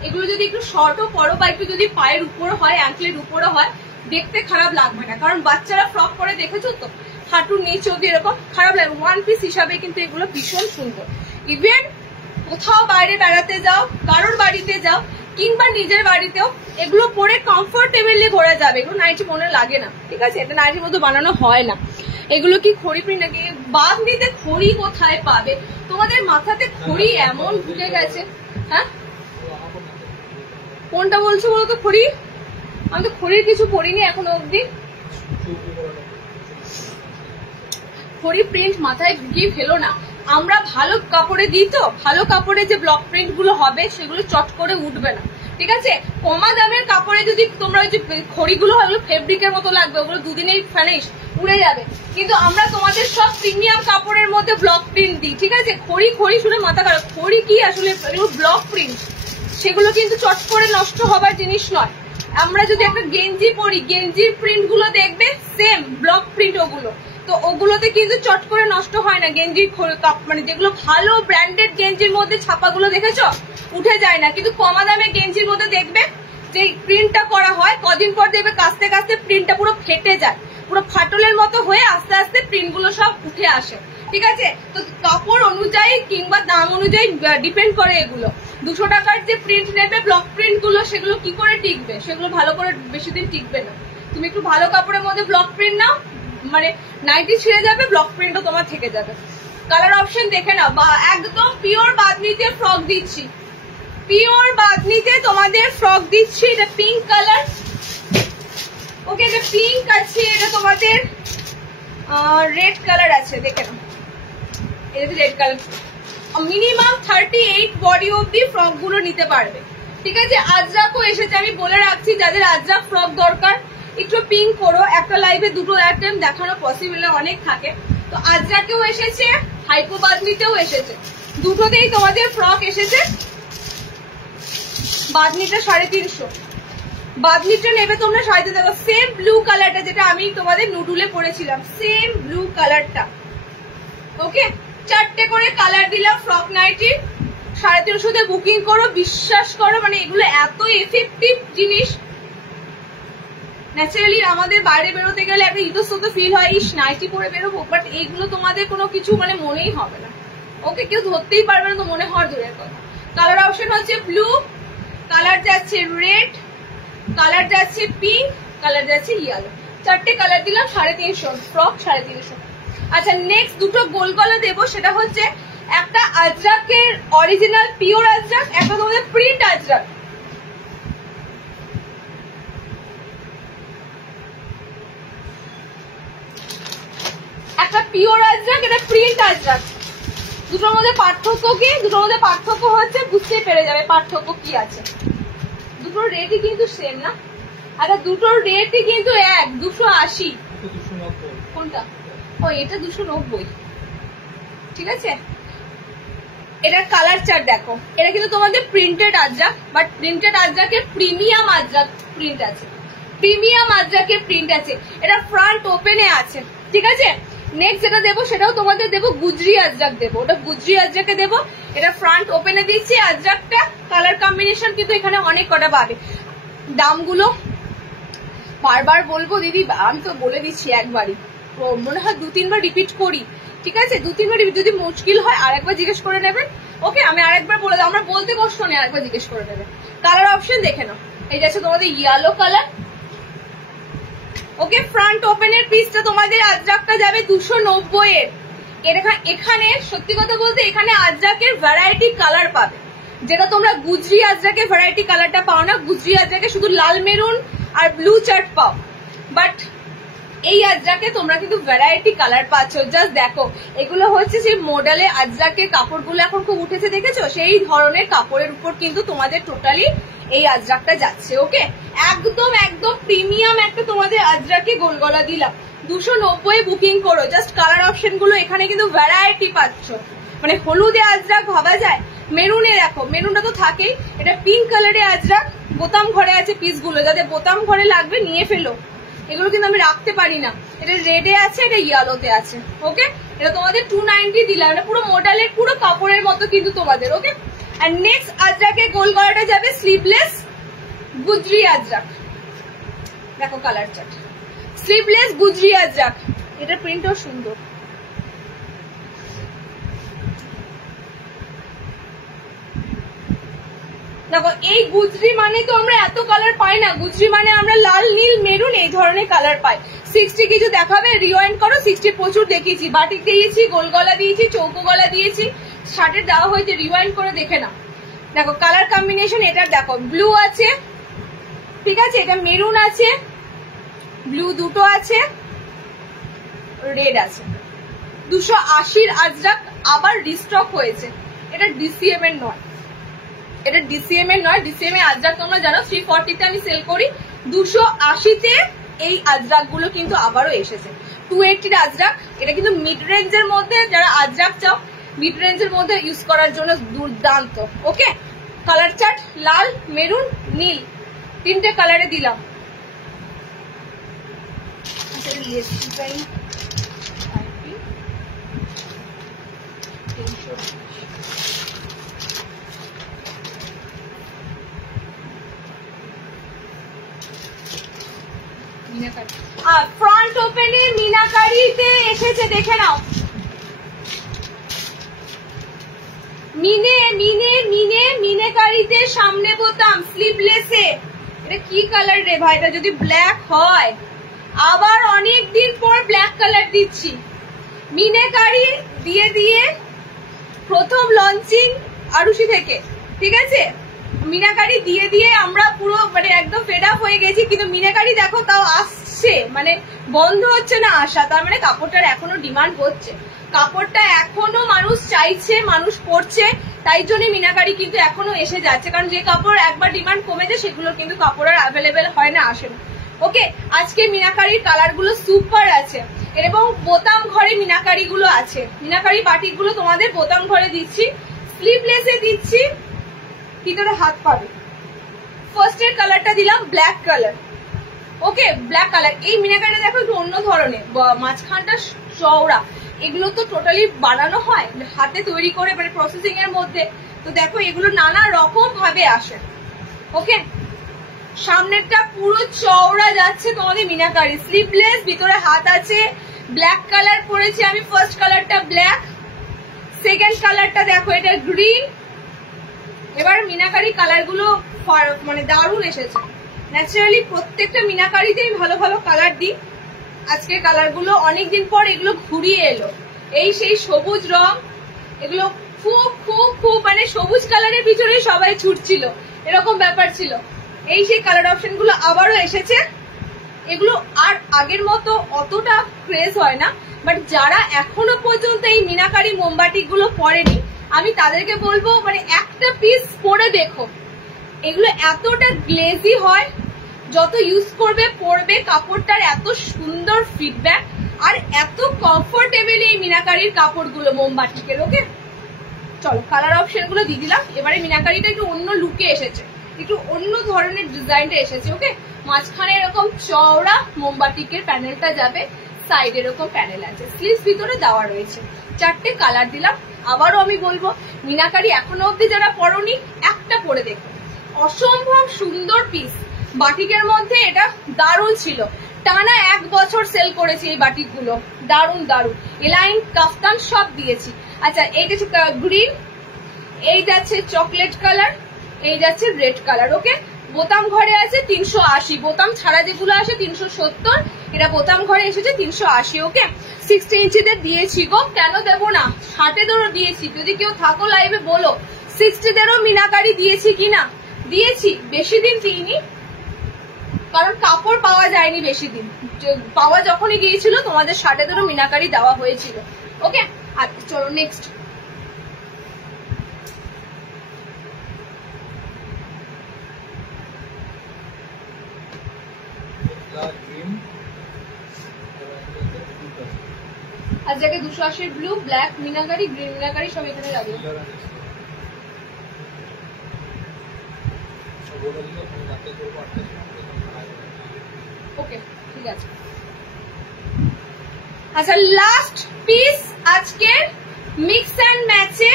এগুলো যদি একটু শর্টও পরো বা একটু যদি পায়ের উপরে হয়, অ্যাঙ্কলের উপরে হয়, দেখতে খারাপ লাগবে না, কারণ বাচ্চারা ফ্রক পরে দেখেছো তো, হাঁটুর নিচ অব্দি এরকম খারাপ লাগবে। ওয়ান পিস হিসাবে কিন্তু এগুলো ভীষণ সুন্দর। ইভেন কোথাও বাইরে বেড়াতে যাও, কারোর বাড়িতে যাও, কিংবা নিজের বাড়িতেও এগুলো পরে কমফোর্টেবলি ঘোরা যাবে। এগুলো নাইটি মনে লাগে না, ঠিক আছে? এটা নাইটির মতো বানানো হয় না। এগুলো কি খড়ি প্রিন্ট নাকি? বাঁধনিতে খড়ি কোথায় পাবে? তোমাদের মাথাতে খড়ি এমন ঢুকে গেছে। হ্যাঁ, কোনটা বলছো বলো তো? খড়ি? আমি তো খড়ির কিছু পড়িনি এখনো অব্দি। খড়ি প্রিন্ট মাথায় ঢুকিয়ে ফেলো না। আমরা ভালো কাপড়ে দিই তো, ভালো কাপড়ে যে ব্লক প্রিন্ট গুলো হবে সেগুলো চট করে উঠবে না, ঠিক আছে? কমা দামের কাপড়ে যদি তোমরা ওই যে খড়িগুলো হয় ওগুলো ফেব্রিকের মতো লাগবে, ওগুলো দুদিনেই ফিনিশ উড়ে যাবে। কিন্তু আমরা তোমাদের সব প্রিমিয়াম কাপড়ের মধ্যে ব্লক প্রিন্ট দিই, ঠিক আছে? খড়ি খড়ি শুনে মাথা খারাপ। খড়ি কি আসলে? ব্লক প্রিন্ট, সেগুলো কিন্তু চট করে নষ্ট হবার জিনিস নয়। আমরা যদি একটা গেঞ্জি পরি, গেঞ্জির প্রিন্ট গুলো দেখবে সেম ব্লক প্রিন্ট, ওগুলো তো ওগুলোতে কিন্তু চট করে নষ্ট হয় না। গেঞ্জির মানে যেগুলো ভালো ব্র্যান্ডেড গেঞ্জির মধ্যে ছাপাগুলো দেখেছো, উঠে যায় না। কিন্তু কমা দামে গেঞ্জির মধ্যে দেখবে যে প্রিন্টটা করা হয়, কদিন পর দেখবে কাস্তে কাস্তে প্রিন্টটা পুরো ফেটে যায়, পুরো ফাটলের মতো হয়ে আস্তে আস্তে প্রিন্ট গুলো সব উঠে আসে, ঠিক আছে? তো কাপড় অনুযায়ী কিংবা দাম অনুযায়ী ডিপেন্ড করে এগুলো। 200 টাকার যে প্রিন্ট নেবে ব্লক প্রিন্ট গুলো, সেগুলো কি করে টিকবে? সেগুলো ভালো করে বেশি দিন টিকবে না। তুমি একটু ভালো কাপড়ের মধ্যে ব্লক প্রিন্ট নাও, মানে নাইটি ছিঁড়ে যাবে, ব্লক প্রিন্টও তোমার থেকে যাবে। কালার অপশন দেখে নাও। বা একদম পিওর বাঁধনিতে ফ্রক দিচ্ছি, পিওর বাঁধনিতে তোমাদের ফ্রক দিচ্ছি। এটা পিঙ্ক কালার, ওকে, এটা পিঙ্ক আছে, এটা তোমাদের রেড কালার আছে, দেখে নাও, এটা রেড কালার। মিনিমাম 38 বডি অব্দি ফ্রক গুলো নিতে পারবে, ঠিক আছে? আজরাকও এসেছে, আমি বলে রাখছি যাদের আজরাক ফ্রক দরকার একটু পিঙ্ক করো। একটা লাইভে দুটো আইটেম দেখানো পসিবল অনেক থাকে, তো আজরাকেও এসেছে, হাইপো বাঁধনিতেও এসেছে, দুটোতেই তোমাদের ফ্রক এসেছে। বাঁধনিটা 350, বাঁধনিটা নেবে তোমরা 350। সেম ব্লু কালারটা যেটা আমি তোমাদের নুডুলে পরেছিলাম, সেম ব্লু কালারটা, ওকে? 4টে করে কালার দিলাম ফ্রক নাইটি। 350 বুকিং করো, বিশ্বাস করো, মানে এগুলো এত এফেক্টিভ জিনিস। ন্যাচারালি আমাদের বাইরে বেরোতে গেলে একটা ইতস্তত ফিল হয়, ইস নাইটি পরে বেরোবো, বাট এইগুলো তোমাদের কোনো কিছু মানে মনেই হবে না, ওকে? কেউ ধরতেই পারবে না, তো মনে হওয়ার দূরের কথা। কালার অপশন হচ্ছে ব্লু, কালার যাচ্ছে রেড, কালার যাচ্ছে পিঙ্ক, কালার যাচ্ছে ইয়েলো। 4টে কালার দিলাম, 350 ফ্রক 350। আচ্ছা, নেক্সট দুটো গোল গলা দেবো, সেটা হচ্ছে একটা আজরাকের অরিজিনাল পিওর আজরাক, একটা তোমাদের প্রিন্ট আজরাক। একটা পিওর আজরাক, এটা প্রিন্ট আজরাক। দুটোর মধ্যে পার্থক্য কি? দুটোর মধ্যে পার্থক্য হচ্ছে, বুঝতেই পেরে যাবে পার্থক্য কি আছে। দুটো রেটই কিন্তু সেম না, আচ্ছা দুটোর রেটই কিন্তু এক, 280। 290 কোনটা? ও এটা 290, ঠিক আছে। এটা কালার চার্ট দেখো, এটা কিন্তু তোমাদের প্রিন্টেড আজরাক, বাট প্রিন্টেড আজরাকের প্রিমিয়াম আজরাক প্রিন্ট আছে, প্রিমিয়াম আজরাকের প্রিন্ট আছে। এটা ফ্রন্ট ওপেনে আছে, ঠিক আছে। নেক্সট যেটা দেবো সেটাও তোমাদের দেবো গুজরি আজরাক দেবো, ওটা গুজরি আজরাকে দেবো। এটা ফ্রন্ট ওপেনে দিচ্ছি আজরাকটা। কালার কম্বিনেশন কিন্তু এখানে অনেক কটা পাবে। দামগুলো বারবার বলবো দিদি, আমি তো বলে দিচ্ছি একবারই, মনে হয় 2-3 বার রিপিট করি, ঠিক আছে। 2-3 বার যদি মুশকিল হয় আরেকবার জিজ্ঞেস করে নেবেন, ওকে। আমি আরেকবার বলে দেবো, আমরা বলতে কষ্ট নেই, আরেকবার জিজ্ঞেস করে নেবেন। কালার অপশন দেখে নাও, এই যাচ্ছে তোমাদের ইয়েলো কালার, ওকে। ফ্রন্ট ওপেনের পিসটা তোমাদের আজরাকটা যাবে 290 এর। এখানে সত্যি কথা বলতে এখানে আজরাকের ভ্যারাইটি কালার পাবে, যেটা তোমরা গুজরি আজরাকের ভ্যারাইটি কালারটা পাও না। গুজরি আজরাকে শুধু লাল মেরুন আর ব্লু চার্ট পাও, বাট এই আজরাকে তোমরা কিন্তু ভ্যারাইটি কালার পাচ্ছ। জাস্ট দেখো, এগুলো হচ্ছে সেই মডেলে আজরাকের কাপড়গুলো এখন খুব উঠেছে, দেখেছো? সেই ধরনের কাপড়ের উপর কিন্তু তোমাদের টোটালি এই আজরাকটা যাচ্ছে, ওকে। একদম একদম প্রিমিয়াম একটা তোমাদের আজরাকে গোলগলা দিলাম। 290 বুকিং করো। জাস্ট কালার অপশন গুলো এখানে কিন্তু ভ্যারাইটি পাচ্ছ, মানে হলুদে আজরাক ভাবা যায়, মেরুনে দেখো, মেরুনটা তো থাকেই। এটা পিঙ্ক কালারে আজরাক, বোতাম ঘরে আছে পিসগুলো, যাদের বোতাম ঘরে লাগবে নিয়ে ফেলো। এগুলো কিন্তু আমি রাখতে পারি না। এটা রেডে আছে, এটা ইয়েলোতে আছে, ওকে। এটা তোমাদের 290 দিলাম। এটা পুরো মডেলের পুরো কাপড়ের মতো কিন্তু তোমাদের, ওকে। আর নেক্সট আজরাকের গোল গলাটা যাবে স্লিভলেস গুজরি আজরাক। দেখো colour chart, sleeveless Gujri Ajrak. এটা প্রিন্টও সুন্দর। দেখো এই গুজরি মানে তো আমরা এত কালার পাই না, গুজরি মানে আমরা লাল নীল মেরুন এই ধরনের কালার পাই। 60 কিছু দেখাবে, রিওয়াইন্ড করো। 60 প্রচুর দেখিয়েছি, বাটিক দিয়েছি, গোল গলা দিয়েছি, চৌকো গলা দিয়েছি, শার্টের দেওয়া হয়েছে, রিওয়াইন্ড করে দেখে নাও। দেখো কালার কম্বিনেশন এটার দেখো, ব্লু আছে, ঠিক আছে, এটা মেরুন আছে, ব্লু দুটো আছে, রেড আছে। 280 আজরাক আবার রিস্টক হয়েছে। এটা ডিসিএম এর নয়, এটা ডিসিএম এর নয়। ডিসিএম এর আজরাক তোমরা জানো 340 তে আমি সেল করি, 280 তে এই আজরাক গুলো কিন্তু আবারও এসেছে। 280 আজরাক, এটা কিন্তু মিড রেঞ্জের মধ্যে, যারা আজরাক চাও মিড রেঞ্জের মধ্যে ইউজ করার জন্য দুর্দান্ত, ওকে। কালার চার্ট লাল মেরুন নীল 3টে কালারে দিলাম। ফ্রন্ট ওপেনে মিনাকারিতে এসেছে, দেখে নাও। মিনেকারিতে সামনে বোতাম, স্লিভলেসে। এটা কি কালার রে ভাই? এটা যদি ব্ল্যাক হয়, আবার অনেক দিন পর ব্ল্যাক কালার দিচ্ছি। মিনেকারি দিয়ে দিয়ে প্রথম লঞ্চিং আরুষি থেকে, ঠিক আছে। মিনাকারি দিয়ে দিয়ে আমরা পুরো মানে একদম ফেড আপ হয়ে গেছি, কিন্তু মিনাকারি দেখো তাও আসছে, মানে বন্ধ হচ্ছে না আসা। তার মানে কাপড়টার এখনো ডিমান্ড হচ্ছে, কাপড়টা এখনো মানুষ চাইছে, মানুষ পরছে, তাই জন্য মিনাকারি কিন্তু এখনো এসে যাচ্ছে। কারণ যে কাপড় একবার ডিমান্ড কমেছে সেগুলো কিন্তু কাপড় আর অ্যাভেলেবেল হয় না, আসে না, ওকে। আজকে মিনাকারির কালার গুলো সুপার আছে, এবং বোতাম ঘরে মিনাকারি গুলো আছে। মিনাকারি বাটিক গুলো তোমাদের বোতাম ঘরে দিচ্ছি, স্লিভলেসে দিচ্ছি, ভিতরে হাত পাবে। ফার্স্ট এর কালারটা দিলাম ব্ল্যাক কালার, ওকে, ব্ল্যাক কালার। এই মিনাকারিটা দেখো একটু অন্য ধরনের, মাঝখানটা চওড়া। এগুলো তো টোটালি বানানো হয় হাতে তৈরি করে, মানে প্রসেসিং এর মধ্যে। তো দেখো এগুলো নানা রকম ভাবে আসে, ওকে। সামনেরটা পুরো চওড়া যাচ্ছে তোমাদের মিনাকারি, স্লিভলেস, ভিতরে হাত আছে। ব্ল্যাক কালার পরেছি আমি, ফার্স্ট কালারটা ব্ল্যাক, সেকেন্ড কালারটা দেখো এটা গ্রিন। এবার মিনাকারি কালার গুলো মানে দারুণ এসেছে। ন্যাচারালি প্রত্যেকটা মিনাকারিতেই ভালো ভালো কালার দিই। আজকের কালার গুলো অনেকদিন পর এগুলো ঘুরিয়ে এলো। এই সেই সবুজ রং, এগুলো খুব খুব খুব মানে সবুজ কালারের পিছনে সবাই ছুটছিল, এরকম ব্যাপার ছিল। এই সেই কালার অপশন গুলো আবারও এসেছে। এগুলো আর আগের মতো অতটা ক্রেজ হয় না, বাট যারা এখনো পর্যন্ত এই মিনাকারি মোমবাটি গুলো পরেনি, আমি তাদেরকে বলবো মানে একটা পিস পরে দেখো। এগুলো এতটা গ্লেজি হয়, যত ইউজ করবে পরবে কাপড়টার এত সুন্দর ফিডব্যাক আর এত কমফোর্টেবল এই মিনাকারির কাপড়গুলো মোমবাটিকের। ওকে চলো কালার অপশন গুলো দিয়ে দিলাম। এবারে মিনাকারিটা একটু অন্য লুকে এসেছে, একটু অন্য ধরনের ডিজাইনটা এসেছে। ওকে মাঝখানে এরকম চওড়া মোমবাটিকের প্যানেলটা যাবে, সাইড এরকম প্যানেল আছে, স্লিভস ভিতরে দেওয়া রয়েছে। 4টে কালার দিলাম। আবারও আমি বলবো মিনাকারি এখনো অব্দি যারা পরনি একটা পরে দেখো, অসম্ভব সুন্দর পিস। বাটিকের মধ্যে এটা দারুণ ছিল, টানা 1 বছর সেল করেছি এই বাটিক গুলো, দারুণ দারুণ। এলাইন কাফতান সব দিয়েছি। আচ্ছা এইটা হচ্ছে গ্রিন, এই যাচ্ছে চকলেট কালার, এই যাচ্ছে রেড কালার। ওকে বোতাম ঘরে আছে 380, বোতাম ছাড়া যেগুলো আসে 370, এটা বোতাম ঘরে এসেছে 380। ওকে 60 ইঞ্চিতে দিয়েছি গো, কেন দেবো না, 60-এরও দিয়েছি। যদি কেউ থাকো লাইভে বলো 60-এরও মিনাকারি দিয়েছি কিনা। দিয়েছি, বেশি দিন দিইনি কারণ কাপড় পাওয়া যায়নি বেশি দিন, পাওয়া যখনই গিয়েছিল তোমাদের 60-এরও মিনাকারি দেওয়া হয়েছিল। ওকে আর চলো নেক্সট। আর জায়গায় 280 blue, black meenakari, green meenakari সব এখানে লাগবে। ওকে ঠিক আছে। আচ্ছা লাস্ট পিস আজকে মিক্স এন্ড ম্যাচে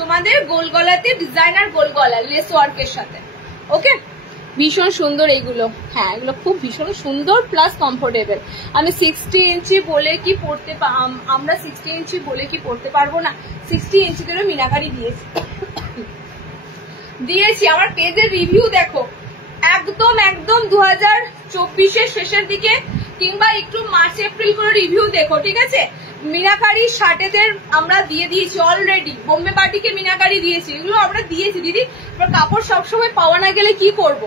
তোমাদের গোল গলাতে ডিজাইনার গোল গলা লেস ওয়ার্কের সাথে। ওকে ভীষণ সুন্দর এইগুলো, হ্যাঁ এগুলো খুব ভীষণ সুন্দর প্লাস কমফোর্টেবল। আমি 60 ইঞ্চি বলে কি পড়তে, আমরা 60 ইঞ্চি বলে কি পড়তে পারবো না, 60 ইঞ্চিতেরও মিনাকারি দিয়েছি। আমার পেজের রিভিউ দেখো, একদম 2024-এর শেষের দিকে কিংবা একটু মার্চ এপ্রিল করে রিভিউ দেখো, ঠিক আছে। মিনাকারি 60-এদের আমরা দিয়ে দিয়েছি অলরেডি, বোম্বে বাটিকে মিনাকারি দিয়েছি, এগুলো আমরা দিয়েছি দিদি। এবার কাপড় সবসময় পাওয়া না গেলে কি করব,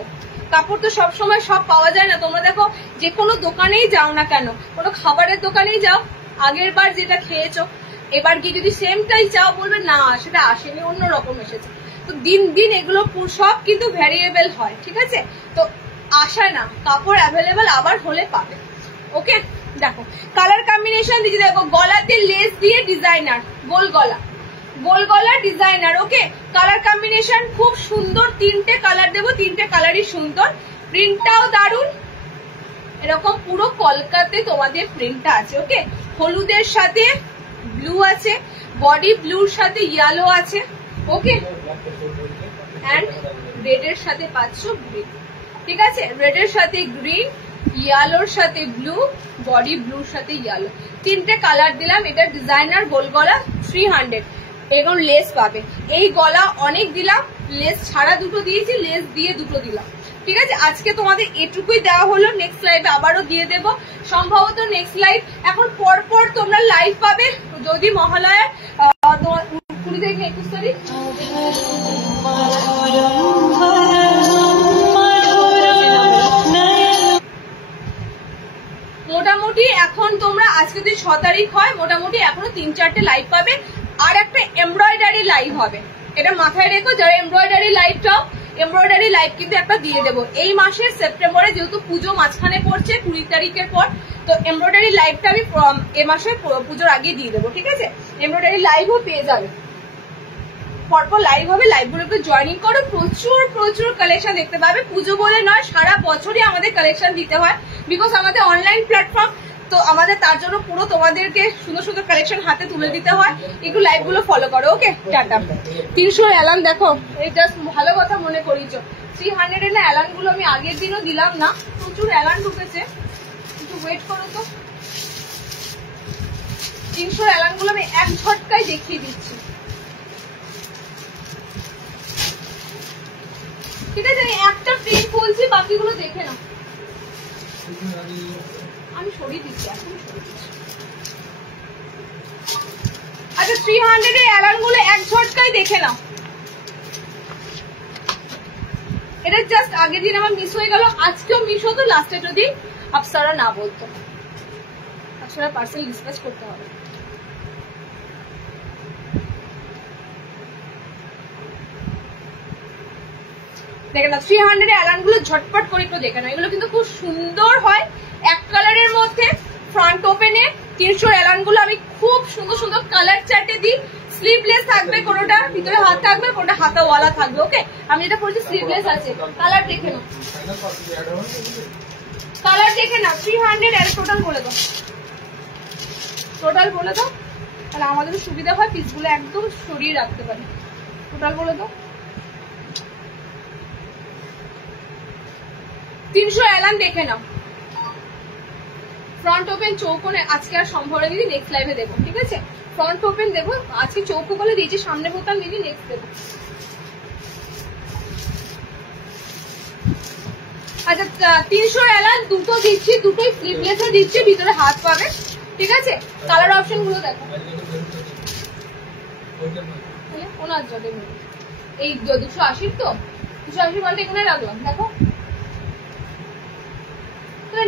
কাপড় তো সবসময় সব পাওয়া যায় না। তোমরা দেখো যে কোনো দোকানেই যাও না কেন, কোনো খাবারের দোকানেই যাও, আগের বার যেটা খেয়েছো এবার গিয়ে যদি সেমটাই চাও বলবে না সেটা আসেনি, অন্যরকম এসেছে। তো দিন দিন এগুলো সব কিন্তু ভ্যারিয়েবল হয়, ঠিক আছে। তো আসে না, কাপড় অ্যাভেলেবেল আবার হলে পাবে। ওকে দেখো কালার কম্বিনেশন দিচ্ছি, দেখো গলাতে লেস দিয়ে ডিজাইনার গোল গলা, গোল গলা ডিজাইনার। ওকে কালার কম্বিনেশন খুব সুন্দর, 3টে কালার দেবো, 3টে কালারই সুন্দর, প্রিন্টটাও দারুণ। এরকম পুরো কলকাতে তোমাদের প্রিন্টটা আছে। ওকে হলুদের সাথে ব্লু আছে, বডি ব্লুর সাথে ইয়েলো আছে। ওকে এন্ড রেডের সাথে পাচ্ছ গ্রিন, ঠিক আছে। রেডের সাথে গ্রিন, ইয়েলোর সাথে ব্লু, বডি ব্লুর সাথে ইয়েলো, 3টে কালার দিলাম। এটা ডিজাইনার গোল গলা 300, এবং লেস পাবে। এই গলা অনেক দিলাম, লেস ছাড়া 2টো দিয়েছি, লেস দিয়ে 2টো দিলাম, ঠিক আছে। আজকে তোমাদের এটুকুই দেওয়া হলো, নেক্সট লাইভে আবারও দিয়ে দেবো সম্ভবত। নেক্সট লাইভ এখন পরপর তোমরা লাইভ পাবে, যদি মহালয়ার 20 থেকে 21 তারিখ মোটামুটি এখন তোমরা, আজকে যদি 6 তারিখ হয় মোটামুটি এখনো 3-4টে লাইভ পাবে। আর একটা এমব্রয়ডারি লাইভ হবে, এটা মাথায় রেখো। যারা এমব্রয়ডারি লাইভটাও, এমব্রয়ডারি লাইভ কিন্তু একটা দিয়ে দেবো এই মাসের সেপ্টেম্বরে, যেহেতু পুজো মাঝখানে পড়ছে 20 তারিখের পর। তো এমব্রয়ডারি লাইভটা আমি এ মাসে পুজোর আগে দিয়ে দেবো, ঠিক আছে। এমব্রয়ডারি লাইভও পেয়ে যাবে, পরপর লাইভ হবে, লাইভগুলোকে জয়েনিং করো, প্রচুর প্রচুর কালেকশন দেখতে পাবে। পুজো বলে নয়, সারা বছরই আমাদের কালেকশন দিতে হয়, বিকজ আমাদের অনলাইন প্ল্যাটফর্ম, তো আমাদের তার জন্য পুরো তোমাদেরকে সুন্দর সুন্দর কালেকশন হাতে তুলে দিতে হয়। একটু লাইভগুলো ফলো করো। ওকে টাটা। 300 অ্যালান দেখো, এই জাস্ট ভালো কথা মনে করিয়েছো। 300 এর না অ্যালান গুলো আমি আগের দিনও দিলাম না, প্রচুর অ্যালান ঢুকেছে, একটু ওয়েট করো তো। 300 অ্যালান গুলো আমি এক ঝটকায় দেখিয়ে দিচ্ছি, ঠিক আছে। আমি একটা প্রিন্ট খুলছি, বাকিগুলো দেখে নাও। আমি সরিয়ে দিচ্ছি, এখন সরিয়ে দিচ্ছি। আচ্ছা 300 এর অ্যালান গুলো এক ঝটকায় দেখে নাও। এটা জাস্ট আগের দিন আমার মিস হয়ে গেল, আজকেও মিস হতো লাস্টে যদি আপসারা না বলতো। আপসারা পার্সেল ডিসপ্যাচ করতে হবে। দেখে না 300 এর অ্যালান গুলো ঝটপট করে একটু দেখে না, এগুলো কিন্তু খুব সুন্দর হয় এক কালারের মধ্যে। ফ্রন্ট ওপেনে 300 অ্যালান গুলো আমি খুব সুন্দর সুন্দর কালার চার্টে দিই। স্লিভলেস থাকবে, কোনোটা ভিতরে হাত থাকবে, কোনোটা হাতাওয়ালা থাকবে। ওকে, আমি যেটা বলছি স্লিভলেস আছে। কালার দেখে না, কালার দেখে না। 300 এর টোটাল বলে দাও, টোটাল বলে দাও, তাহলে আমাদের সুবিধা হয়, পিসগুলো একদম সরিয়ে রাখতে পারি। টোটাল বলে দাও। 300 অ্যালান দেখে নাও। ফ্রন্ট ওপেন চৌকোনে আজকে আর সম্ভব না দিদি, নেক্সট লাইভে দেবো, ঠিক আছে? ফ্রন্ট ওপেন দেবো আজকে, চৌকো বলে দিয়েছি, সামনে বোতাম দিদি, নেক্সট দেবো। আচ্ছা 300 অ্যালান দুটো দিচ্ছি, দুটোই স্লিভলেসে দিচ্ছি, ভিতরে হাত পাবে, ঠিক আছে? কালার অপশন গুলো দেখো। ওনার জন্য এই 280 তো 280 বলতে এখানে রাখলাম, দেখো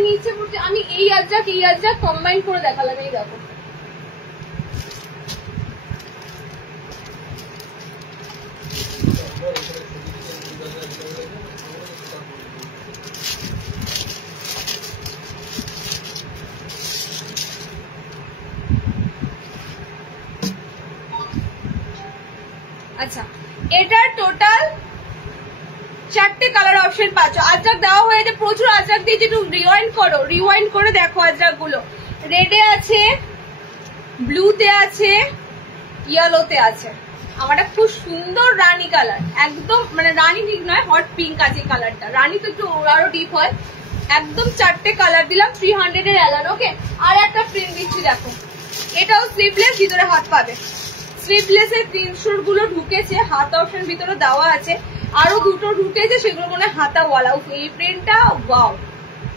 নিচে পড়ছে। আমি এই আজ্জাক কম্বাইন করে দেখালাম, এই দেখো। আচ্ছা, এটার টোটাল 4টে কালার অপশন পাচ্ছ। আজরাক দেওয়া হয়েছে, প্রচুর আজরাক দিয়েছি, একটু রিওয়াইন্ড করে দেখো। আজরাক গুলো রেডে আছে, ব্লুতে আছে, ইয়েলোতে আছে। আমারটা খুব সুন্দর রানী কালার, একদম মানে রানী ঠিক নয়, হট পিঙ্ক আছে কালারটা। রানী তো একটু আরো ডিপ হয়। একদম 4টে কালার দিলাম। 300 এর অ্যালান। ওকে, আর একটা প্রিন্ট দিচ্ছি, দেখো। এটাও স্লিভলেস, ভিতরে হাত পাবে। স্লিভলেসের 300 গুলো ঢুকেছে, হাত অপশন ভিতরে দেওয়া আছে। আরো দুটো ঢুকেছে, সেগুলো মনে হাতাওয়ালা। এই প্রিন্টটা ওয়াও,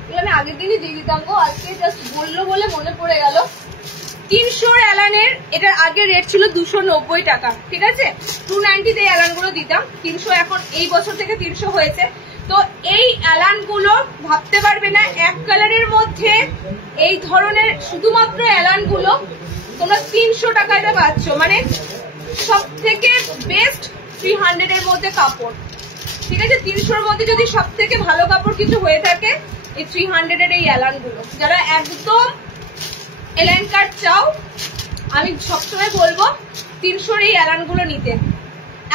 এগুলো আমি আগের দিনই দিয়ে দিতাম গো, আজকে জাস্ট বললো বলে মনে পড়ে গেল। 300 অ্যালানের এটার আগে রেট ছিল 290 টাকা, ঠিক আছে? 290 তে অ্যালান গুলো দিতাম। 300 এখন এই বছর থেকে 300 হয়েছে। তো এই অ্যালান গুলো ভাবতে পারবে না, এক কালারের মধ্যে এই ধরনের শুধুমাত্র অ্যালান গুলো তোমরা 300 টাকায় পাচ্ছ। মানে সব থেকে বেস্ট 300 এর মধ্যে কাপড়, ঠিক আছে? 300 এর মধ্যে যদি সব থেকে ভালো কাপড় কিছু হয়ে থাকে এই 300 এর এই অ্যালান গুলো। যারা একদম এলাইন কাট চাও, আমি সবসময় বলবো 300 এই অ্যালান গুলো নিতে।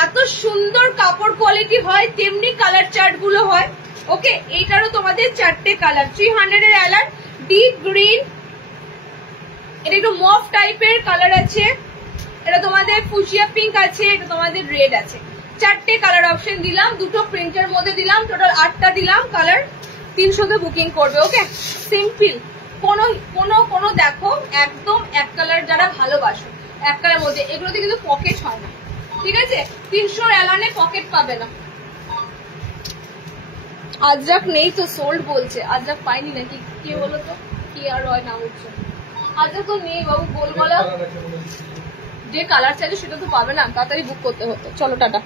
এত সুন্দর কাপড় কোয়ালিটি হয়, তেমনি কালার চার্ট গুলো হয়। ওকে, এইটারও তোমাদের 4টে কালার। 300 এর অ্যালান, ডিপ গ্রিন, এটা একটু মফ টাইপের কালার আছে, এটা তোমাদের ফুচিয়া পিঙ্ক আছে, এটা তোমাদের রেড আছে। 4টে কালার অপশন দিলাম, দুটো প্রিন্টের মধ্যে দিলাম, টোটাল 8টা দিলাম কালার। 300 তে বুকিং করবে। ওকে, সিম্পল, কোনো দেখো একদম এক কালার যারা ভালোবাসো, এক কালার মধ্যে। এগুলোতে কিন্তু পকেট হয় না, ঠিক আছে? 300 অ্যালানে পকেট পাবে না। আজরাক নেই তো, সোল্ড বলছে। আজরাক পাইনি নাকি, কি বলো তো, কি আর হয় না হচ্ছে। আজরাক তো নেই বাবু, গোলগলা যে কালার চাইলে সেটা তো পাবে না, তাড়াতাড়ি বুক করতে হতো। চলো টাটা।